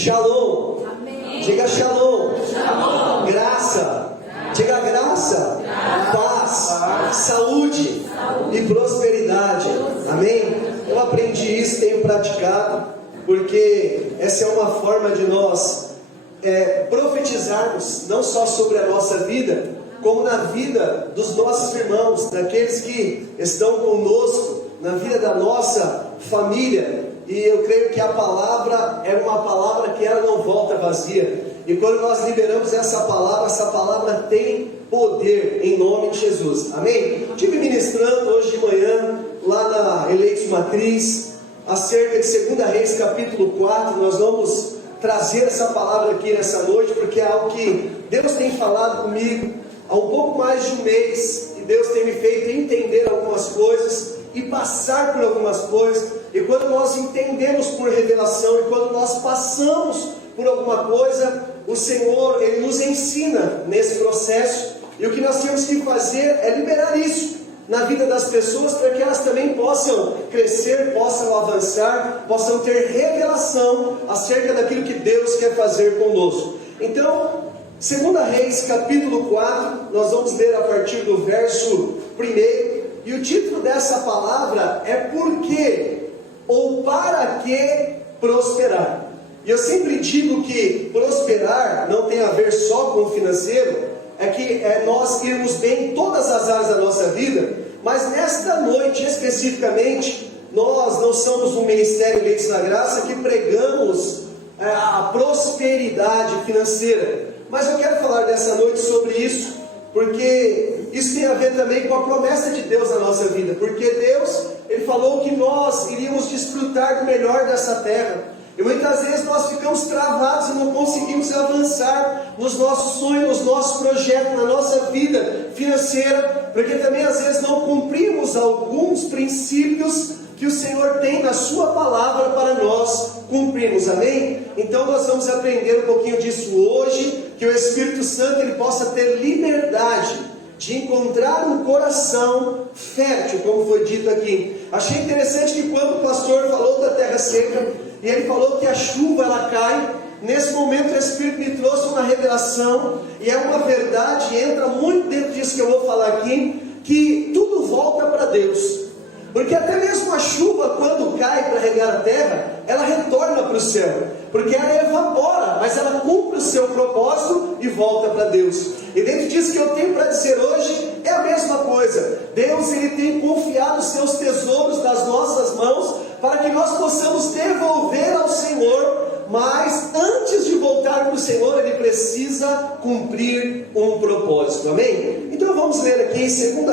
Shalom. Amém. Diga shalom. Shalom. Graça. Diga graça. Paz. Saúde. E prosperidade. Amém? Eu aprendi isso, tenho praticado, porque essa é uma forma de nós profetizarmos não só sobre a nossa vida, como na vida dos nossos irmãos, daqueles que estão conosco, na vida da nossa família. E eu creio que a palavra é uma palavra que ela não volta vazia. E quando nós liberamos essa palavra tem poder em nome de Jesus. Amém? Estive ministrando hoje de manhã lá na Eleitos Matriz acerca de 2 Reis capítulo 4. Nós vamos trazer essa palavra aqui nessa noite, porque é algo que Deus tem falado comigo há um pouco mais de um mês, e Deus tem me feito entender algumas coisas e passar por algumas coisas. E quando nós entendemos por revelação, e quando nós passamos por alguma coisa, o Senhor, Ele nos ensina nesse processo, e o que nós temos que fazer é liberar isso na vida das pessoas, para que elas também possam crescer, possam avançar, possam ter revelação acerca daquilo que Deus quer fazer conosco. Então, 2 Reis capítulo 4, nós vamos ler a partir do verso 1, e o título dessa palavra é Por que ou para que prosperar? E eu sempre digo que prosperar não tem a ver só com o financeiro, é nós irmos bem em todas as áreas da nossa vida, mas nesta noite especificamente, nós não somos um ministério Eleitos na Graça que pregamos a prosperidade financeira, mas eu quero falar nessa noite sobre isso, porque isso tem a ver também com a promessa de Deus na nossa vida, porque Deus, Ele falou que nós iríamos desfrutar do melhor dessa terra, e muitas vezes nós ficamos travados e não conseguimos avançar nos nossos sonhos, nos nossos projetos, na nossa vida financeira, porque também às vezes não cumprimos alguns princípios que o Senhor tem na sua palavra para nós cumprirmos, amém? Então nós vamos aprender um pouquinho disso hoje, que o Espírito Santo ele possa ter liberdade de encontrar um coração fértil, como foi dito aqui. Achei interessante que quando o pastor falou da terra seca, e ele falou que a chuva ela cai, nesse momento o Espírito me trouxe uma revelação, e é uma verdade, entra muito dentro disso que eu vou falar aqui, que tudo volta para Deus. Porque até mesmo a chuva, quando cai para regar a terra, ela retorna para o céu, porque ela evapora, mas ela cumpre o seu propósito e volta para Deus. E dentro disso que eu tenho para dizer hoje, é a mesma coisa. Deus ele tem confiado os seus tesouros nas nossas mãos, para que nós possamos devolver ao Senhor, mas antes de voltar para o Senhor, Ele precisa cumprir um propósito, amém? Então vamos ler aqui em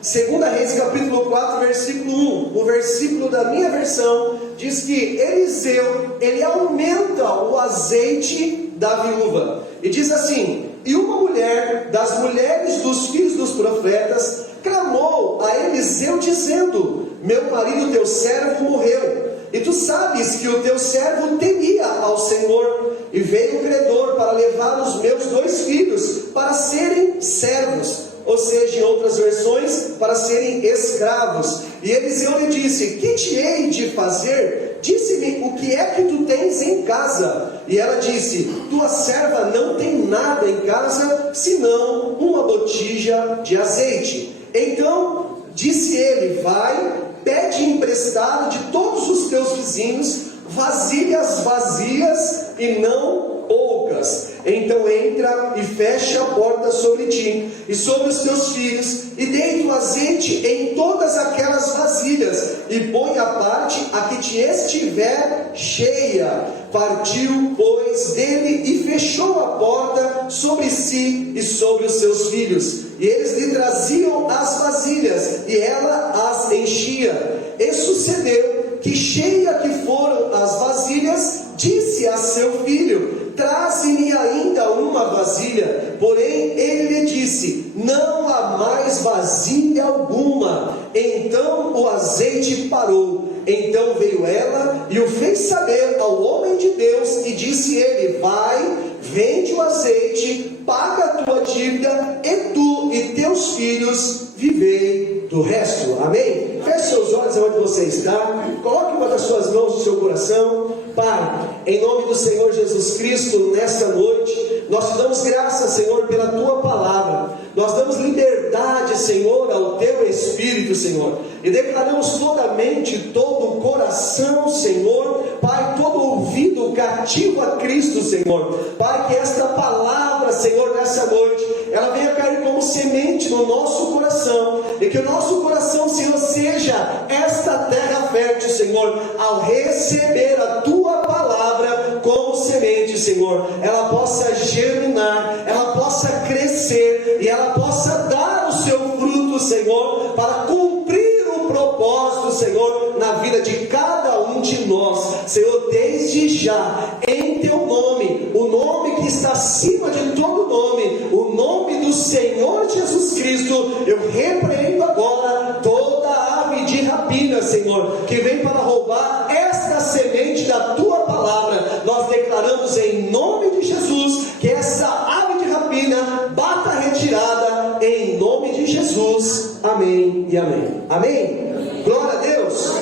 2 Reis capítulo 4, versículo 1, o versículo da minha versão, diz que Eliseu, ele aumenta o azeite da viúva, e diz assim: e uma mulher das mulheres dos filhos dos profetas, clamou a Eliseu dizendo: meu marido teu servo morreu, e tu sabes que o teu servo temia ao Senhor, e veio o credor para levar os meus 2 filhos para serem servos, ou seja, em outras versões, para serem escravos. E Eliseu lhe disse: que te hei de fazer? Disse-me o que é que tu tens em casa. E ela disse: tua serva não tem nada em casa, senão uma botija de azeite. Então disse ele: vai, pede emprestado de todos os teus vizinhos vasilhas vazias e não poucas. Então entra e fecha a porta sobre ti e sobre os teus filhos, e deita o azeite em todas aquelas vasilhas, e põe à parte a que te estiver cheia. Partiu, pois, dele e fechou a porta sobre si e sobre os seus filhos. E eles lhe traziam as vasilhas, e ela as enchia. E sucedeu que, cheia que foram as vasilhas, disse a seu filho: traze-me ainda uma vasilha. Porém ele lhe disse: não há mais vasilha alguma. Então o azeite parou. Então veio ela e o fez saber ao homem de Deus, e disse ele: vai, vende o azeite, paga a tua dívida, e tu e teus filhos vivei do resto. Amém? Feche seus olhos onde você está, coloque uma das suas mãos no seu coração. Pai, em nome do Senhor Jesus Cristo, nesta noite, nós te damos graças, Senhor, pela tua palavra. Nós damos liberdade, Senhor, ao teu Espírito, Senhor, e declaramos toda a mente, todo o coração, Senhor, Pai, todo ouvido cativo a Cristo, Senhor, Pai, que esta palavra, Senhor, nessa noite, ela venha cair como semente no nosso coração, e que o nosso coração, Senhor, seja esta terra fértil, Senhor, ao receber a tua palavra como semente, Senhor, ela possa germinar, ela possa crescer, e ela possa dar o seu fruto, Senhor, para cumprir o propósito, Senhor, na vida de cada um de nós, Senhor, desde já, em teu nome, o nome que está acima de todo nome, o nome do Senhor Jesus Cristo, eu repreendo agora toda ave de rapina, Senhor, que vem para roubar esta semente da tua palavra. Nós declaramos em nome de Jesus que essa ave de rapina bata retirada em nome de Jesus. Amém e amém. Amém? Glória a Deus.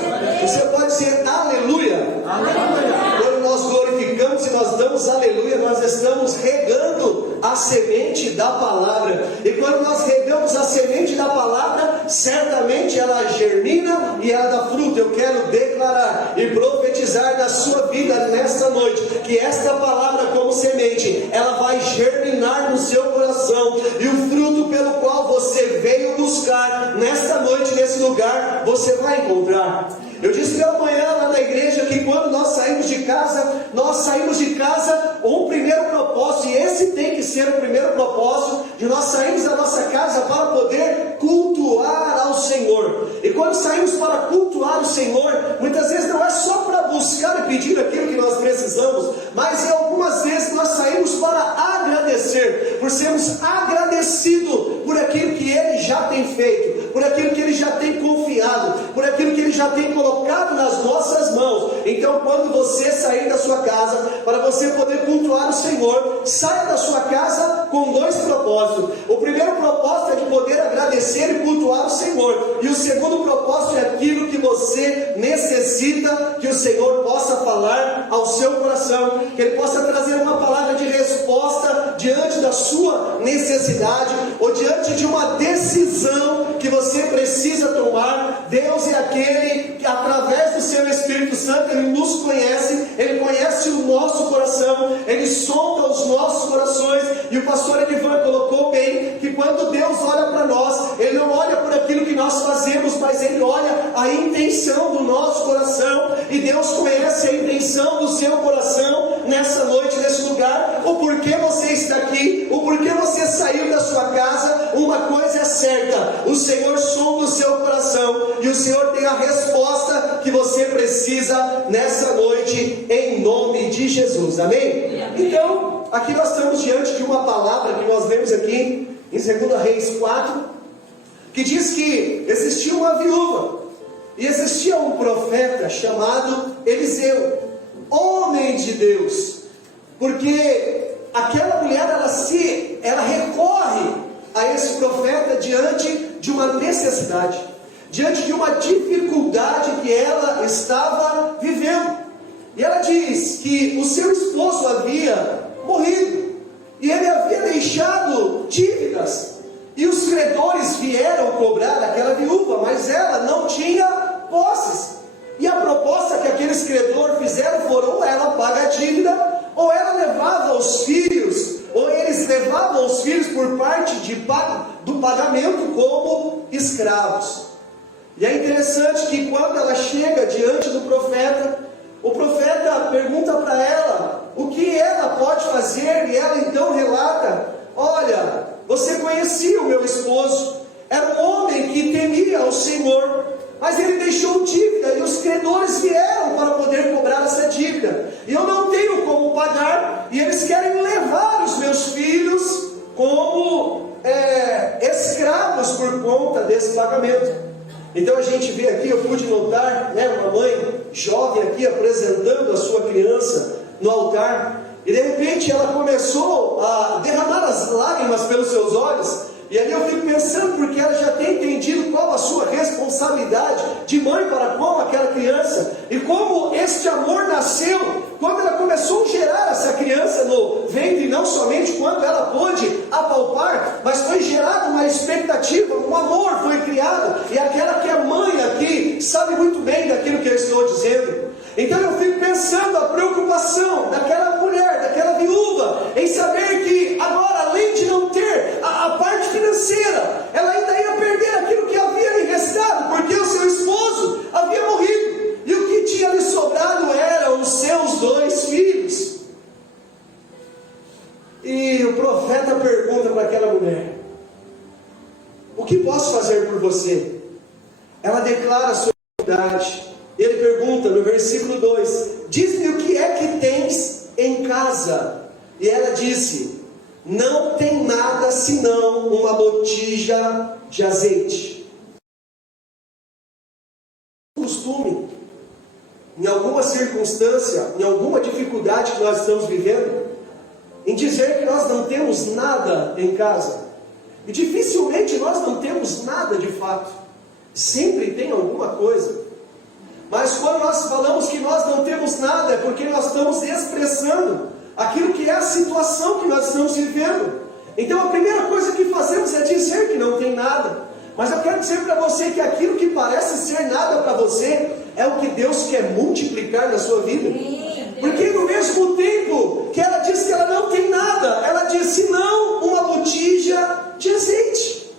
Você pode dizer aleluia. Quando nós glorificamos e nós damos aleluia, nós estamos regando a semente da palavra. E quando nós regamos a semente da palavra, certamente ela germina e ela dá fruto. Eu quero declarar e profetizar na sua vida nesta noite, que esta palavra como semente, ela vai germinar no seu coração, e o fruto pelo qual você veio buscar nesta noite, nesse lugar, você vai encontrar. Eu disse pela manhã lá na igreja que quando nós saímos de casa um primeiro propósito, e esse tem que ser o primeiro propósito, de nós sairmos da nossa casa para poder cultuar ao Senhor. E quando saímos para cultuar o Senhor, muitas vezes não é só para buscar e pedir aquilo que nós precisamos, mas em algumas vezes nós saímos para agradecer, por sermos agradecidos por aquilo que Ele já tem feito, por aquilo que Ele já tem confiado, por aquilo que Ele já tem colocado nas nossas mãos. Então, quando você sair da sua casa, para você poder cultuar o Senhor, saia da sua casa com dois propósitos. O primeiro propósito é de poder agradecer e cultuar o Senhor, e o segundo propósito é aquilo que você necessita que o Senhor possa falar ao seu coração, que Ele possa trazer uma palavra de resposta diante da sua necessidade, ou diante de uma decisão que você precisa tomar. Deus é aquele que, através do seu Espírito Santo, Ele nos conhece, Ele conhece o nosso coração, Ele sonda os nossos corações. E o pastor Edivan colocou bem que quando Deus olha para nós, Ele não olha por aquilo que nós fazemos, mas Ele olha a intenção do nosso coração. E Deus conhece a intenção do seu coração nessa noite, nesse lugar. O porquê você está aqui, o porquê você saiu da sua casa. Uma coisa é certa: o Senhor sonda o seu coração, e o Senhor tem a resposta que você precisa nessa noite, em nome de Jesus. Amém? Então, aqui nós estamos diante de uma palavra que nós vemos aqui em 2 Reis 4, que diz que existia uma viúva e existia um profeta chamado Eliseu, homem de Deus, porque aquela mulher ela recorre a esse profeta diante de uma necessidade, diante de uma dificuldade que ela estava vivendo. E ela diz que o seu esposo havia morrido, e ele havia deixado dívidas, e os credores vieram cobrar aquela viúva, mas ela não tinha posses. E a proposta que aqueles credores fizeram foram: ou ela paga a dívida, ou ela levava os filhos, ou eles levavam os filhos por parte do pagamento como escravos. E é interessante que quando ela chega diante do profeta, o profeta pergunta para ela o que ela pode fazer, e ela então relata: olha, você conhecia o meu esposo, era um homem que temia ao Senhor, mas ele deixou dívida, e os credores vieram para poder cobrar essa dívida, e eu não tenho como pagar, e eles querem levar os meus filhos como escravos por conta desse pagamento. Então a gente vê aqui, eu pude notar, uma mãe jovem aqui apresentando a sua criança no altar, e de repente ela começou a derramar as lágrimas pelos seus olhos. E ali eu fico pensando, porque ela já tem entendido qual a sua responsabilidade de mãe para com aquela criança, e como este amor nasceu quando ela começou não somente quando ela pôde apalpar, mas foi gerada uma expectativa, um amor foi criado, e aquela que é mãe aqui, sabe muito bem daquilo que eu estou dizendo. Então eu fico pensando a preocupação daquela mulher, daquela viúva, em saber que agora, além de não ter a parte financeira, ela ainda ia perder aquilo que havia lhe restado, porque o seu esposo havia morrido, e o que tinha lhe sobrado eram os seus 2 filhos. E o profeta pergunta para aquela mulher: o que posso fazer por você? Ela declara a sua dificuldade. Ele pergunta no versículo 2: diz-me o que é que tens em casa? E ela disse: não tem nada senão uma botija de azeite. Costume, em alguma circunstância, em alguma dificuldade que nós estamos vivendo, em dizer que nós não temos nada em casa. E dificilmente nós não temos nada de fato. Sempre tem alguma coisa. Mas quando nós falamos que nós não temos nada, é porque nós estamos expressando aquilo que é a situação que nós estamos vivendo. Então a primeira coisa que fazemos é dizer que não tem nada. Mas eu quero dizer para você que aquilo que parece ser nada para você, é o que Deus quer multiplicar na sua vida. Porque no mesmo tempo que ela diz que ela não tem nada, ela disse não uma botija de azeite.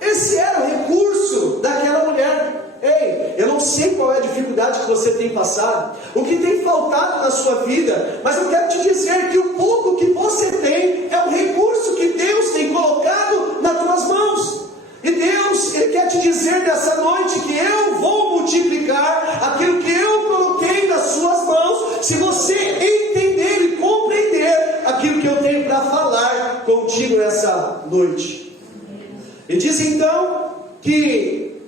Esse era o recurso daquela mulher. Ei, eu não sei qual é a dificuldade que você tem passado, o que tem faltado na sua vida, mas eu quero te dizer que o pouco que você tem é um recurso que Deus tem colocado nas tuas mãos. E Deus, Ele quer te dizer nessa noite que eu vou multiplicar aquilo que eu coloquei nas suas mãos, se você entender e compreender aquilo que eu tenho para falar contigo nessa noite. E diz então que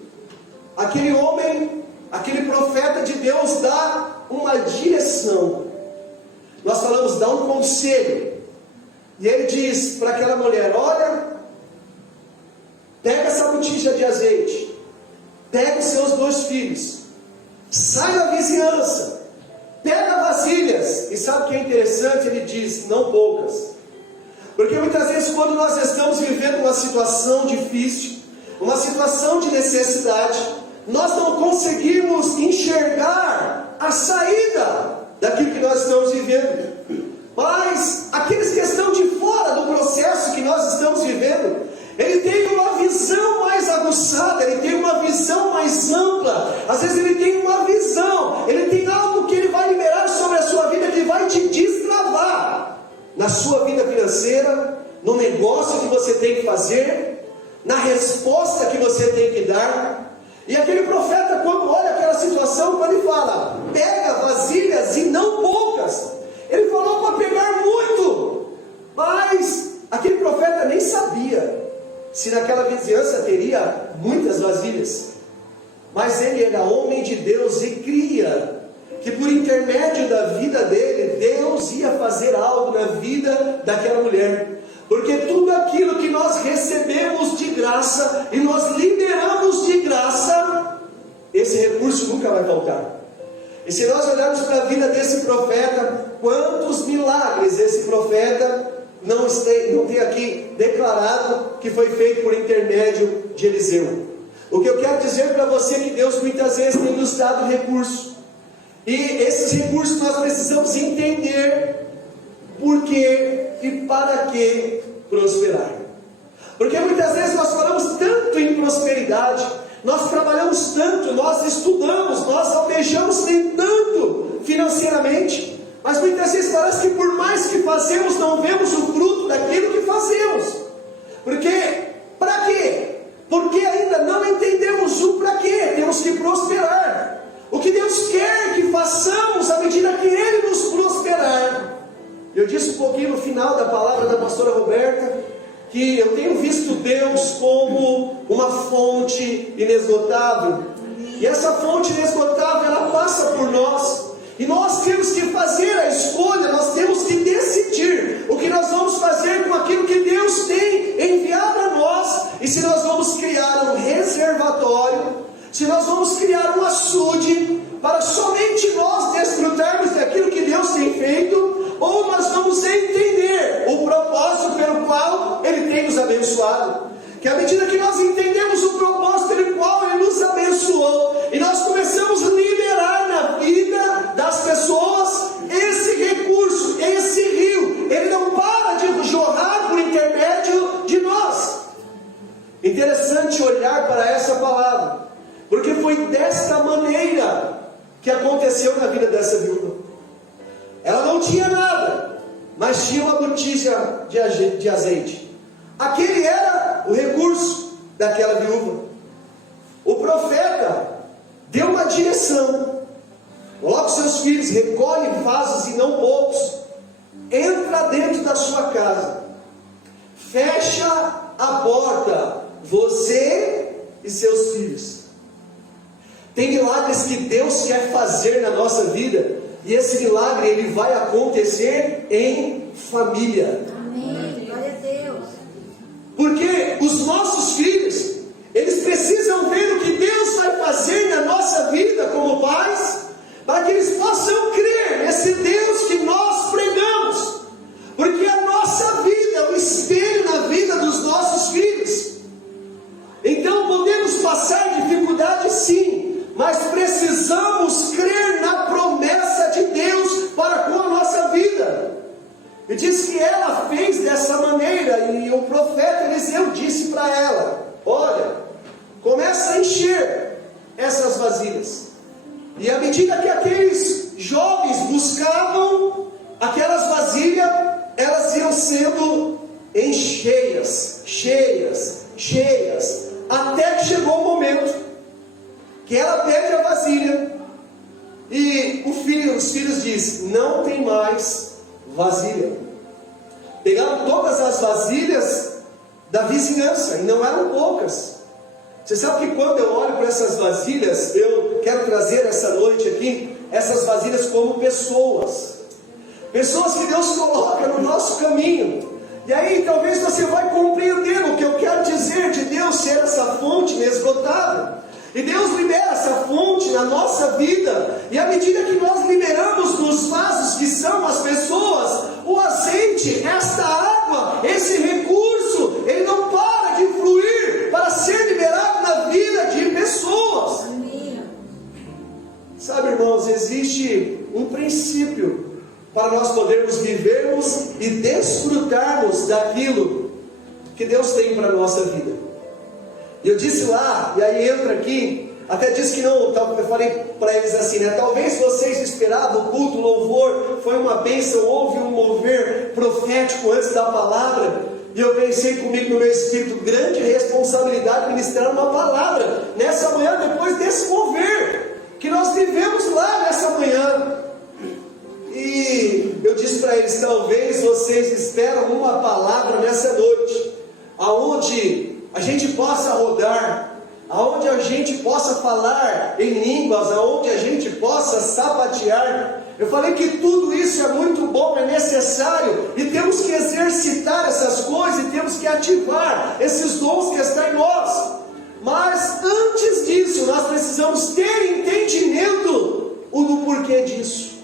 aquele homem, aquele profeta de Deus dá uma direção. Nós falamos, dá um conselho. E ele diz para aquela mulher: olha, pega essa botija de azeite, pega os seus 2 filhos, sai da vizinhança, pega vasilhas. E sabe o que é interessante? Ele diz, não poucas. Porque muitas vezes quando nós estamos vivendo uma situação difícil, uma situação de necessidade, nós não conseguimos enxergar a saída daquilo que nós estamos vivendo. Mas aqueles que estão de fora do processo que nós estamos vivendo, ele tem uma visão mais aguçada, ele tem uma visão mais ampla. Às vezes ele tem uma visão, ele tem algo que ele vai liberar sobre a sua vida, que vai te destravar na sua vida financeira, no negócio que você tem que fazer, na resposta que você tem que dar. E aquele profeta, quando olha aquela situação, quando ele fala, pega vasilhas e não poucas, ele falou para pegar muito. Mas aquele profeta nem sabia se naquela vizinhança teria muitas vasilhas. Mas ele era homem de Deus e cria que por intermédio da vida dele, Deus ia fazer algo na vida daquela mulher. Porque tudo aquilo que nós recebemos de graça e nós liberamos de graça, esse recurso nunca vai faltar. E se nós olharmos para a vida desse profeta, quantos milagres esse profeta não tem aqui declarado que foi feito por intermédio de Eliseu. O que eu quero dizer para você é que Deus muitas vezes tem nos dado recursos. E esses recursos nós precisamos entender por que e para que prosperar. Porque muitas vezes nós falamos tanto em prosperidade, nós trabalhamos tanto, nós estudamos, nós almejamos tanto financeiramente, mas muitas vezes parece que por mais que fazemos, não vemos o fruto daquilo que fazemos. Porque, para quê? Porque ainda não entendemos o para quê. Temos que prosperar. O que Deus quer que façamos à medida que Ele nos prosperar. Eu disse um pouquinho no final da palavra da pastora Roberta, que eu tenho visto Deus como uma fonte inesgotável. E essa fonte inesgotável, ela passa por nós. E nós temos que fazer a escolha, nós temos que decidir o que nós vamos fazer com aquilo que Deus tem enviado a nós. E se nós vamos criar um reservatório, se nós vamos criar um açude, para somente nós desfrutarmos daquilo que Deus tem feito, ou nós vamos entender o tinha nada, mas tinha uma botija de azeite. Aquele era o recurso daquela viúva. O profeta deu uma direção: coloque seus filhos, recolhe vasos e não poucos, entra dentro da sua casa, fecha a porta, você e seus filhos. Tem milagres que Deus quer fazer na nossa vida, e esse milagre ele vai acontecer em família. Amém. Glória a Deus. Porque os nossos filhos, eles precisam ver o que Deus vai fazer na nossa vida como pais, para que eles possam crer nesse Deus que nós pregamos. Porque a nossa vida é um espelho na vida dos nossos filhos. Então podemos passar dificuldade sim, mas precisamos crer na promessa de Deus para com a nossa vida. E diz que ela fez dessa maneira, e o profeta Eliseu disse para ela: olha, começa a encher essas vasilhas. E à medida que aqueles jovens buscavam aquelas vasilhas, elas iam sendo cheias, até que chegou o momento que ela pede a vasilha, e os filhos dizem: não tem mais vasilha. Pegaram todas as vasilhas da vizinhança, e não eram poucas. Você sabe que quando eu olho para essas vasilhas, eu quero trazer essa noite aqui, essas vasilhas como pessoas que Deus coloca no nosso caminho. E aí talvez você vai compreender o que eu quero dizer de Deus ser essa fonte inesgotável. E Deus libera essa fonte na nossa vida, e à medida que nós liberamos nos vasos que são as pessoas, o azeite, esta água, esse recurso, ele não para de fluir para ser liberado na vida de pessoas. Amém. Sabe, irmãos, existe um princípio para nós podermos vivermos e desfrutarmos daquilo que Deus tem para a nossa vida. E eu disse lá, e aí entra aqui, até disse que não, eu falei para eles assim, né? Talvez vocês esperavam o culto, o louvor, foi uma bênção, houve um mover profético antes da palavra, e eu pensei comigo no meu espírito: grande responsabilidade ministrar uma palavra nessa manhã, depois desse mover que nós vivemos lá nessa manhã. E eu disse para eles: talvez vocês esperam uma palavra nessa noite, aonde a gente possa rodar, aonde a gente possa falar em línguas, aonde a gente possa sapatear. Eu falei que tudo isso é muito bom, é necessário, e temos que exercitar essas coisas, e temos que ativar esses dons que estão em nós. Mas antes disso, nós precisamos ter entendimento do porquê disso.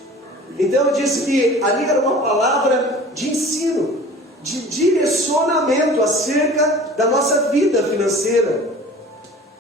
Então eu disse que ali era uma palavra de ensino, de direcionamento acerca da nossa vida financeira.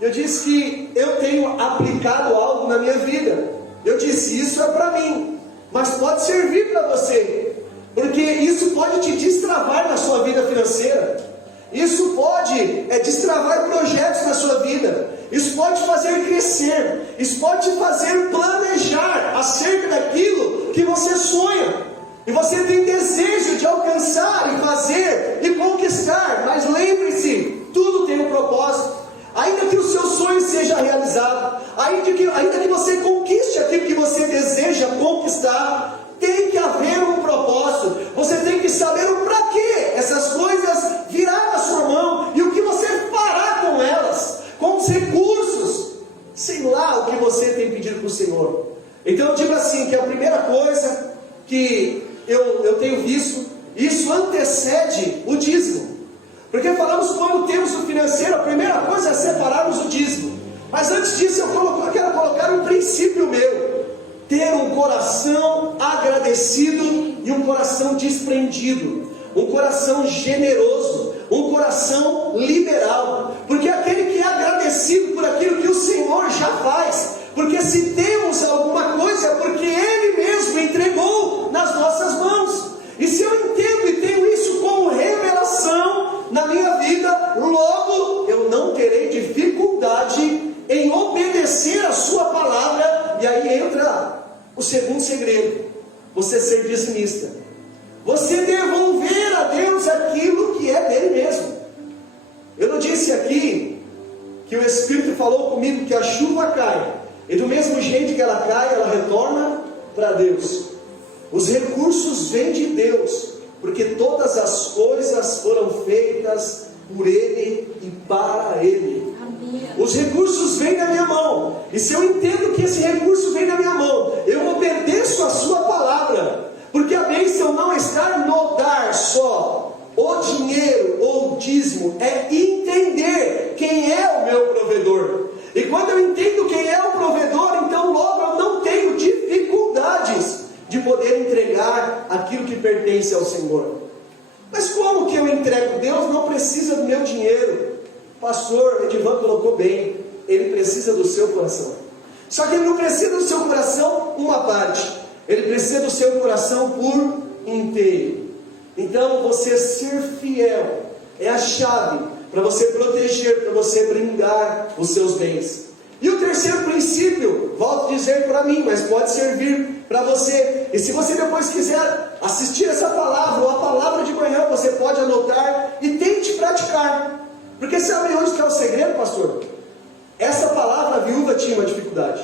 Eu disse que eu tenho aplicado algo na minha vida. Eu disse: isso é para mim, mas pode servir para você, porque isso pode te destravar na sua vida financeira. Isso pode destravar projetos na sua vida. Isso pode fazer crescer. Isso pode te fazer planejar acerca daquilo que você sonha. E você tem desejo de alcançar e fazer e conquistar. Mas lembre-se, tudo tem um propósito. Ainda que o seu sonho seja realizado, ainda que você conquiste aquilo que você deseja conquistar, tem que haver um propósito. Você tem que saber o para que essas coisas virão na sua mão e o que você fará com elas, com os recursos, sei lá o que você tem pedido para o Senhor. Então eu digo assim, que a primeira coisa que eu tenho visto, isso antecede o dízimo. Porque falamos quando temos o financeiro, a primeira coisa é separarmos o dízimo. Mas antes disso eu quero colocar um princípio meu: ter um coração agradecido e um coração desprendido, um coração generoso, um coração liberal. Porque aquele que é agradecido por aquilo que o Senhor já faz, porque se temos alguma coisa é porque Ele mesmo entregou nas nossas mãos. E se eu entendo e tenho isso como revelação na minha vida, logo eu não terei dificuldade em obedecer a sua palavra. E aí entra o segundo segredo: você ser dizimista. Você devolver a Deus aquilo que é dele mesmo. Eu não disse aqui que o Espírito falou comigo que a chuva cai, e do mesmo jeito que ela cai, ela retorna para Deus. Os recursos vêm de Deus, porque todas as coisas foram feitas por Ele e para Ele. Amém. Os recursos vêm na minha mão, e se eu entendo que esse recurso vem na minha mão, eu obedeço a sua palavra, porque a bênção não está no dar só o dinheiro ou o dízimo, é entender quem é o meu provedor. E quando eu entendo quem é o provedor, então logo eu não tenho dificuldades de poder entregar aquilo que pertence ao Senhor. Mas como que eu entrego? Deus não precisa do meu dinheiro. O pastor Edivan colocou bem, ele precisa do seu coração. Só que ele não precisa do seu coração uma parte, ele precisa do seu coração por inteiro. Então você ser fiel é a chave para você proteger, para você brindar os seus bens. E o terceiro princípio, volto a dizer para mim, mas pode servir para você. E se você depois quiser assistir essa palavra, ou a palavra de manhã, você pode anotar e tente praticar. Porque sabe onde está o segredo, pastor? Essa palavra a viúva tinha uma dificuldade,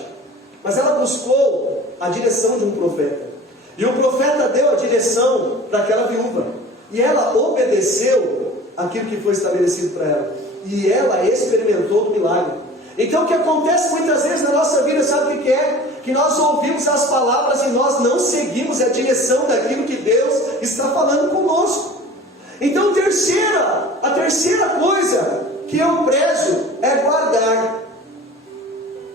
mas ela buscou a direção de um profeta. E o profeta deu a direção para aquela viúva. E ela obedeceu aquilo que foi estabelecido para ela. E ela experimentou o milagre. Então o que acontece muitas vezes na nossa vida, sabe o que é? Que nós ouvimos as palavras e nós não seguimos a direção daquilo que Deus está falando conosco. Então a terceira coisa que eu prezo é guardar.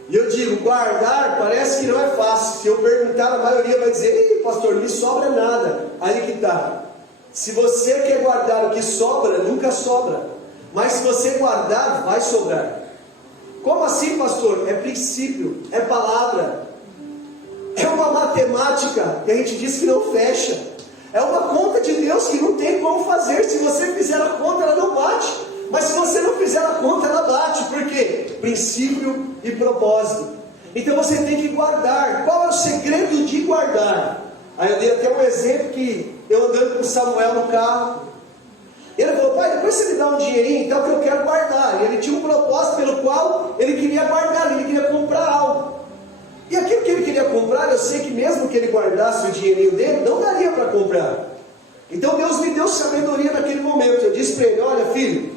E eu digo, guardar parece que não é fácil. Se eu perguntar, a maioria vai dizer: ei, pastor, não me sobra nada. Aí que está. Se você quer guardar o que sobra, nunca sobra. Mas se você guardar, vai sobrar. Como assim, pastor? É princípio, é palavra, é uma matemática que a gente diz que não fecha, é uma conta de Deus que não tem como fazer. Se você fizer a conta, ela não bate, mas se você não fizer a conta, ela bate. Por quê? Princípio e propósito. Então você tem que guardar. Qual é o segredo de guardar? Aí eu dei até um exemplo que eu andando com o Samuel no carro, ele falou: pai, depois você me dá um dinheirinho, então, que eu quero guardar. E ele tinha um propósito pelo qual ele queria guardar, ele queria comprar algo. E aquilo que ele queria comprar, eu sei que mesmo que ele guardasse o dinheirinho dele, não daria para comprar. Então Deus me deu sabedoria naquele momento. Eu disse para ele: olha, filho,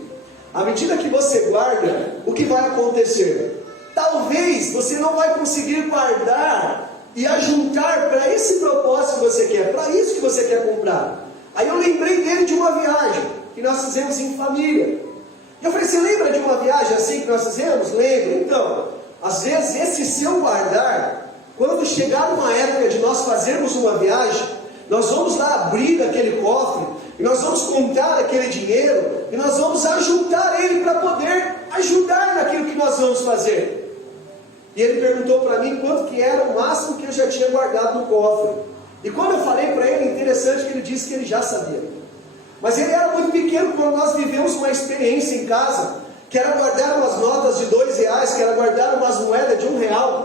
à medida que você guarda, o que vai acontecer? Talvez você não vai conseguir guardar e ajuntar para esse propósito que você quer, para isso que você quer comprar. Aí eu lembrei dele de uma viagem que nós fizemos em família. E eu falei: você lembra de uma viagem assim que nós fizemos? Lembro. Então, às vezes esse seu guardar, quando chegar uma época de nós fazermos uma viagem, nós vamos lá abrir aquele cofre, e nós vamos contar aquele dinheiro, e nós vamos ajuntar ele para poder ajudar naquilo que nós vamos fazer. E ele perguntou para mim quanto que era o máximo que eu já tinha guardado no cofre. E quando eu falei para ele, interessante que ele disse que ele já sabia. Mas ele era muito pequeno quando nós vivemos uma experiência em casa, que era guardar umas notas de R$2, que era guardar umas moedas de R$1.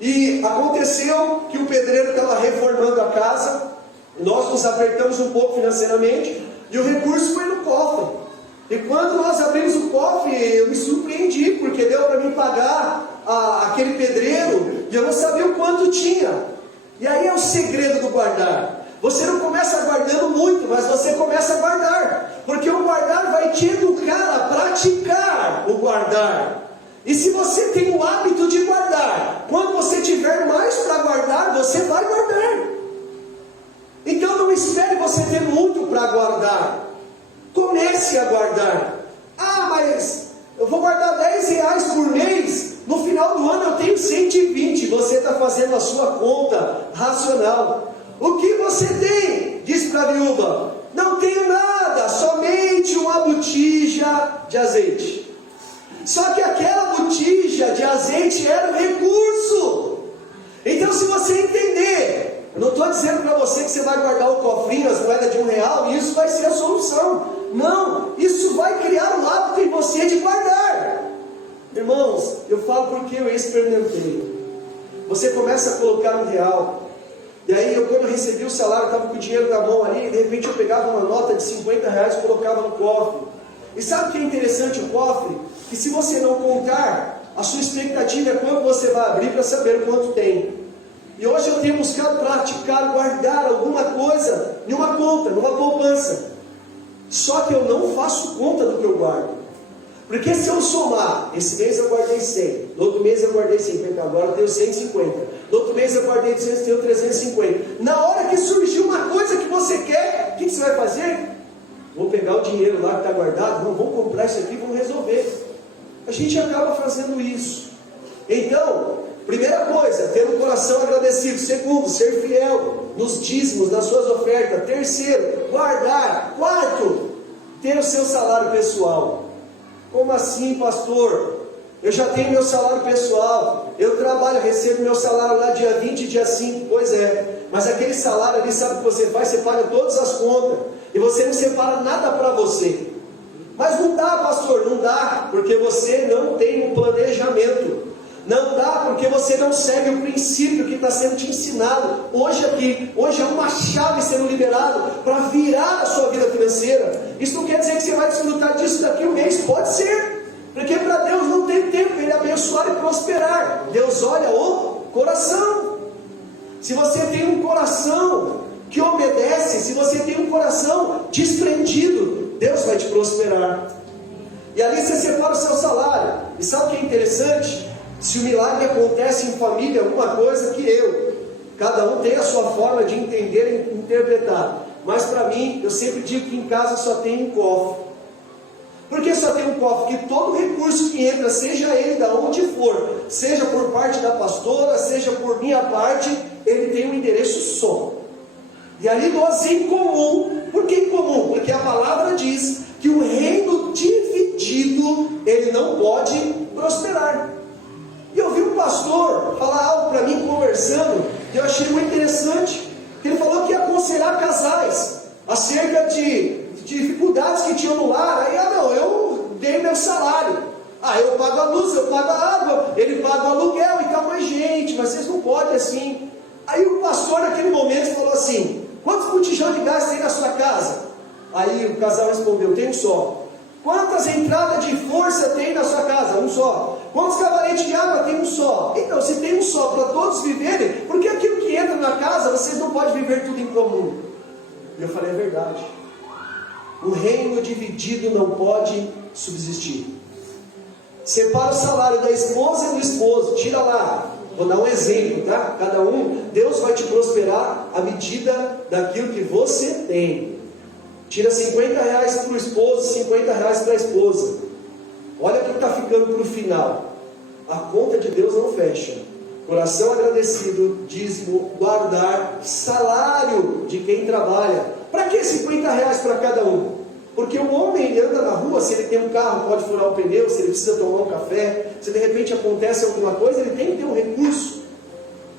E aconteceu que o pedreiro estava reformando a casa, nós nos apertamos um pouco financeiramente, e o recurso foi no cofre. E quando nós abrimos o cofre, eu me surpreendi, porque deu para mim pagar aquele pedreiro, e eu não sabia o quanto tinha. E aí é o segredo do guardar. Você não começa guardando muito, mas você começa a guardar, porque o guardar vai te educar a praticar o guardar. E se você tem o hábito de guardar, quando você tiver mais para guardar, você vai guardar. Então não espere você ter muito para guardar. Comece a guardar. Ah, mas eu vou guardar R$10 por mês. No final do ano eu tenho 120. Você está fazendo a sua conta racional. O que você tem? Diz para a viúva: não tenho nada, somente uma botija de azeite. Só que aquela botija de azeite era um recurso. Então, se você entender, eu não estou dizendo para você que você vai guardar o cofrinho, as moedas de R$1, e isso vai ser a solução. Não, isso vai criar um hábito em você de guardar. Irmãos, eu falo porque eu experimentei. Você começa a colocar R$1, E aí, quando eu recebi o salário, estava com o dinheiro na mão ali, e de repente eu pegava uma nota de 50 reais e colocava no cofre. E sabe o que é interessante o cofre? Que se você não contar, a sua expectativa é quando você vai abrir para saber quanto tem. E hoje eu tenho buscado praticar, guardar alguma coisa em uma conta, numa poupança. Só que eu não faço conta do que eu guardo. Porque se eu somar, esse mês eu guardei 100, no outro mês eu guardei 50, agora eu tenho 150, no outro mês eu guardei 200, tenho 350. Na hora que surgir uma coisa que você quer, o que você vai fazer? Vou pegar o dinheiro lá que está guardado, não, vamos comprar isso aqui, vamos resolver. A gente acaba fazendo isso. Então, primeira coisa, ter um coração agradecido. Segundo, ser fiel nos dízimos, nas suas ofertas. Terceiro, guardar. Quarto, ter o seu salário pessoal. Como assim, pastor? Eu já tenho meu salário pessoal. Eu trabalho, recebo meu salário lá dia 20 e dia 5. Pois é. Mas aquele salário ali, sabe o que você faz? Você paga todas as contas. E você não separa nada para você. Mas não dá, pastor, não dá. Porque você não tem um planejamento. Não dá porque você não segue o princípio que está sendo te ensinado hoje aqui. Hoje é uma chave sendo liberada para virar a sua vida financeira. Isso não quer dizer que você vai desfrutar disso daqui a um mês. Pode ser, porque para Deus não tem tempo Ele abençoar e prosperar. Deus olha o coração. Se você tem um coração que obedece, se você tem um coração desprendido, Deus vai te prosperar. E ali você separa o seu salário. E sabe o que é interessante? Se o milagre acontece em família, alguma coisa que cada um tem a sua forma de entender e interpretar. Mas para mim, eu sempre digo que em casa só tem um cofre. Por que só tem um cofre? Que todo recurso que entra, seja ele de onde for, seja por parte da pastora, seja por minha parte, ele tem um endereço só. E ali nós em comum. Por que em comum? Porque a palavra diz que o reino dividido, ele não pode prosperar. E eu vi um pastor falar algo para mim conversando, e eu achei muito interessante. Ele falou que ia aconselhar casais acerca de dificuldades que tinham no lar. Aí, eu dei meu salário. Eu pago a luz, eu pago a água, ele paga o aluguel e tal. Mas gente, vocês não podem assim. Aí o pastor naquele momento falou assim: quantos botijão de gás tem na sua casa? Aí o casal respondeu: tem um só. Quantas entradas de força tem na sua casa? Um só. Quantos cavaletes de água tem? Um só. Então, se tem um só para todos viverem, porque aquilo que entra na casa, vocês não podem viver tudo em comum. E eu falei: é verdade. O reino dividido não pode subsistir. Separa o salário da esposa e do esposo. Tira lá. Vou dar um exemplo, tá? Cada um, Deus vai te prosperar à medida daquilo que você tem. Tira 50 reais para o esposo, 50 reais para a esposa. Olha o que está ficando para o final. A conta de Deus não fecha. Coração agradecido, dízimo, guardar, salário de quem trabalha. Para que 50 reais para cada um? Porque o homem, ele anda na rua, se ele tem um carro, pode furar o pneu, se ele precisa tomar um café, se de repente acontece alguma coisa, ele tem que ter um recurso.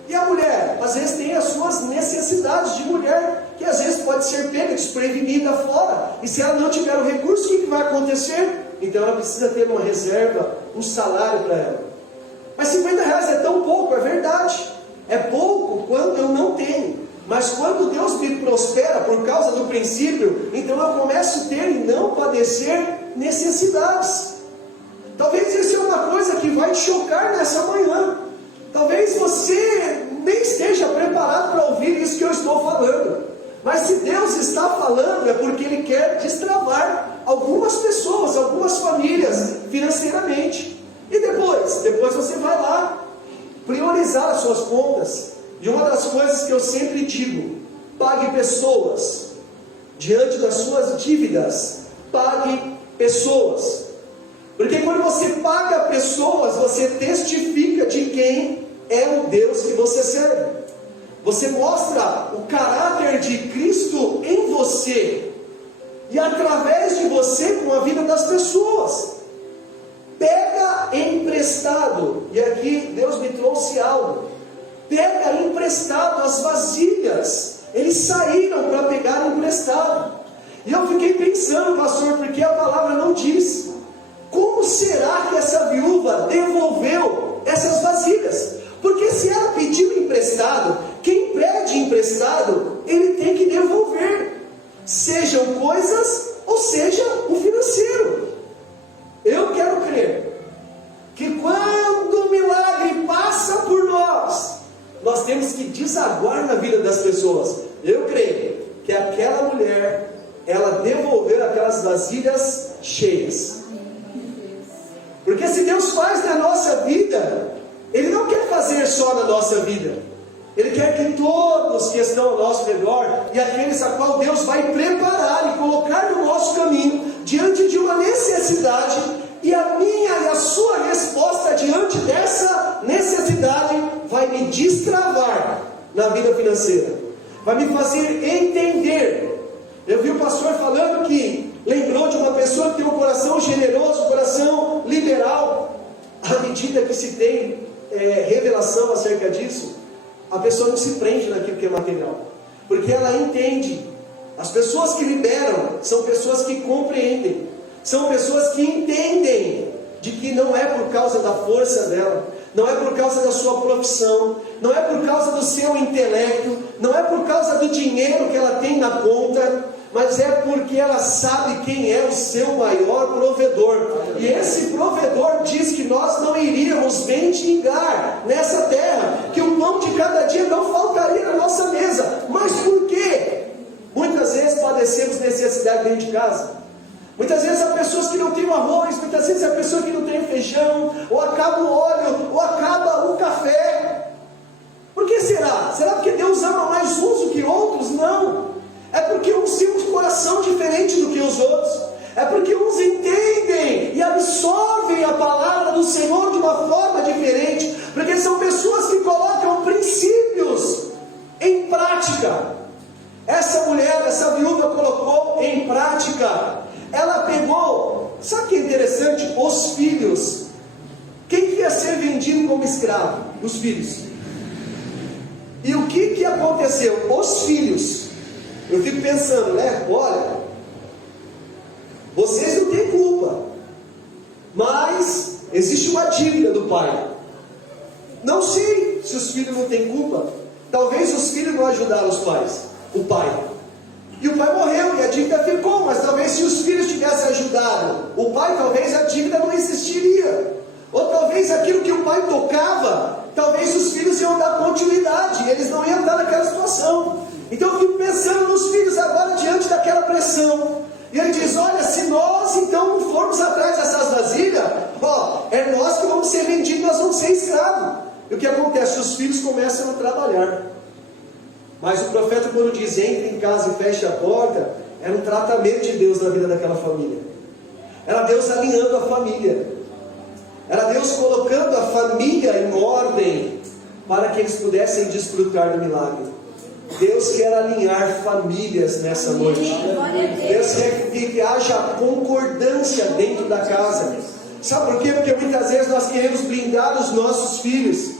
E a mulher, às vezes tem as suas necessidades de mulher, que às vezes pode ser pega, desprevenida fora. E se ela não tiver o recurso, o que vai acontecer? Então ela precisa ter uma reserva, um salário para ela. Mas 50 reais é tão pouco, é verdade. É pouco quando eu não tenho. Mas quando Deus me prospera por causa do princípio, então eu começo a ter e não padecer necessidades. Talvez isso é uma coisa que vai te chocar nessa manhã. Talvez você nem esteja preparado para ouvir isso que eu estou falando. Mas se Deus está falando, é porque Ele quer destravar algumas pessoas, algumas famílias financeiramente. E depois você vai lá priorizar as suas contas. E uma das coisas que eu sempre digo: pague pessoas diante das suas dívidas. Pague pessoas. Porque quando você paga pessoas, você testifica de quem é o Deus que você serve. Você mostra o caráter de Cristo em você. E através de você, com a vida das pessoas. Pega emprestado. E aqui Deus me trouxe algo. Pega emprestado as vasilhas. Eles saíram para pegar emprestado. E eu fiquei pensando, pastor, porque a palavra não diz. Como será que essa viúva devolveu essas vasilhas? Porque se ela pediu emprestado, quem pede emprestado, ele tem que devolver, sejam coisas ou seja o financeiro. Eu quero crer que quando o milagre passa por nós temos que desaguar na vida das pessoas. Eu creio que aquela mulher, ela devolveu aquelas vasilhas cheias. Porque se Deus faz na nossa vida, Ele não quer fazer só na nossa vida. Ele quer que todos que estão ao nosso redor e aqueles a qual Deus vai preparar e colocar no nosso caminho, diante de uma necessidade, e a minha e a sua resposta diante dessa necessidade vai me destravar na vida financeira, vai me fazer entender. Eu vi o pastor falando que lembrou de uma pessoa que tem um coração generoso, um coração liberal. À medida que se tem revelação acerca disso, a pessoa não se prende naquilo que é material, porque ela entende. As pessoas que liberam são pessoas que compreendem, são pessoas que entendem de que não é por causa da força dela, não é por causa da sua profissão, não é por causa do seu intelecto, não é por causa do dinheiro que ela tem na conta, mas é porque ela sabe quem é o seu maior provedor. E esse provedor diz que nós não iríamos mendigar nessa terra, que o pão de cada dia não faltaria na nossa mesa. Mas por quê? Muitas vezes padecemos necessidade dentro de casa. Muitas vezes há pessoas que não têm o arroz, muitas vezes há pessoas que não têm o feijão, ou acaba o óleo, ou acaba o café. Por que será? Será porque Deus ama mais uns do que outros? Não. É porque uns têm um coração diferente do que os outros. É porque uns entendem e absorvem a palavra do Senhor de uma forma diferente. Porque são pessoas que colocam princípios em prática. Essa mulher, essa viúva colocou em prática. Ela pegou, sabe o que é interessante? Os filhos. Quem que ia ser vendido como escravo? Os filhos. E o que aconteceu? Os filhos. Eu fico pensando, né? Olha, vocês não têm culpa, mas existe uma dívida do pai. Não sei se os filhos não têm culpa. Talvez os filhos não ajudaram os pais, o pai. E o pai morreu e a dívida ficou, mas talvez se os filhos tivessem ajudado o pai, talvez a dívida não existiria. Ou talvez aquilo que o pai tocava, talvez os filhos iam dar continuidade, eles não iam estar naquela situação. Então eu fico pensando nos filhos agora diante daquela pressão. E ele diz, olha, se nós então não formos atrás dessas vasilhas, é nós que vamos ser vendidos, nós vamos ser escravos. E o que acontece? Os filhos começam a trabalhar. Mas o profeta, quando diz, entre em casa e feche a porta, era um tratamento de Deus na vida daquela família. Era Deus alinhando a família. Era Deus colocando a família em ordem, para que eles pudessem desfrutar do milagre. Deus quer alinhar famílias nessa noite. Deus quer que haja concordância dentro da casa. Sabe por quê? Porque muitas vezes nós queremos blindar os nossos filhos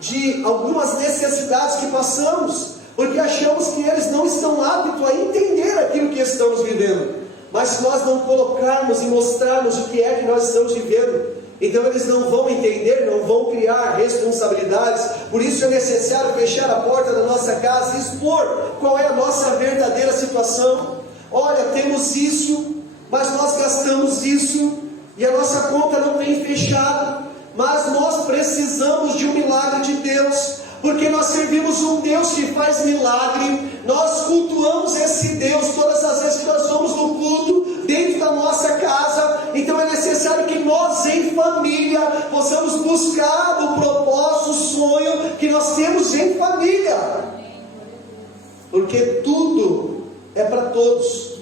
de algumas necessidades que passamos, porque achamos que eles não estão aptos a entender aquilo que estamos vivendo. Mas se nós não colocarmos e mostrarmos o que é que nós estamos vivendo, então eles não vão entender, não vão criar responsabilidades. Por isso é necessário fechar a porta da nossa casa e expor qual é a nossa verdadeira situação. Olha, temos isso, mas nós gastamos isso, e a nossa conta não tem fechado. Mas nós precisamos de um milagre de Deus, porque nós servimos um Deus que faz milagre. Nós cultuamos esse Deus todas as vezes que nós vamos no culto, dentro da nossa casa. Então é necessário que nós em família possamos buscar o propósito, o sonho que nós temos em família, porque tudo é para todos.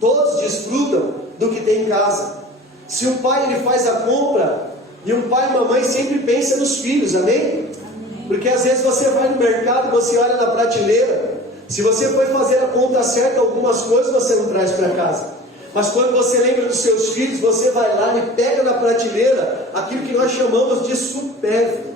Todos desfrutam do que tem em casa. Se um pai ele faz a compra, e um pai e uma mãe sempre pensa nos filhos, amém? Porque às vezes você vai no mercado, você olha na prateleira, se você foi fazer a conta certa, algumas coisas você não traz para casa. Mas quando você lembra dos seus filhos, você vai lá e pega na prateleira aquilo que nós chamamos de supérfluo.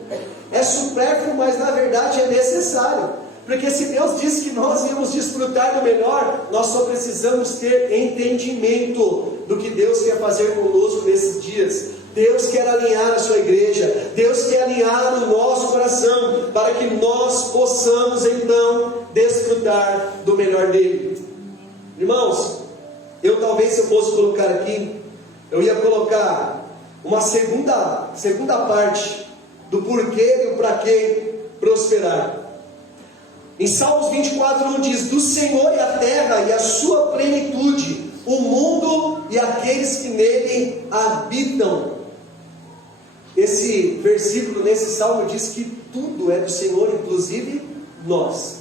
É supérfluo, mas na verdade é necessário. Porque se Deus disse que nós íamos desfrutar do melhor, nós só precisamos ter entendimento do que Deus quer fazer conosco nesses dias. Deus quer alinhar a sua igreja, Deus quer alinhar o nosso coração, para que nós possamos então desfrutar do melhor dele. Irmãos, talvez se eu fosse colocar aqui, eu ia colocar uma segunda parte do porquê e o para que prosperar. Em Salmos 24:1 diz: do Senhor é a terra e a sua plenitude, o mundo e aqueles que nele habitam. Esse versículo nesse salmo diz que tudo é do Senhor, inclusive nós.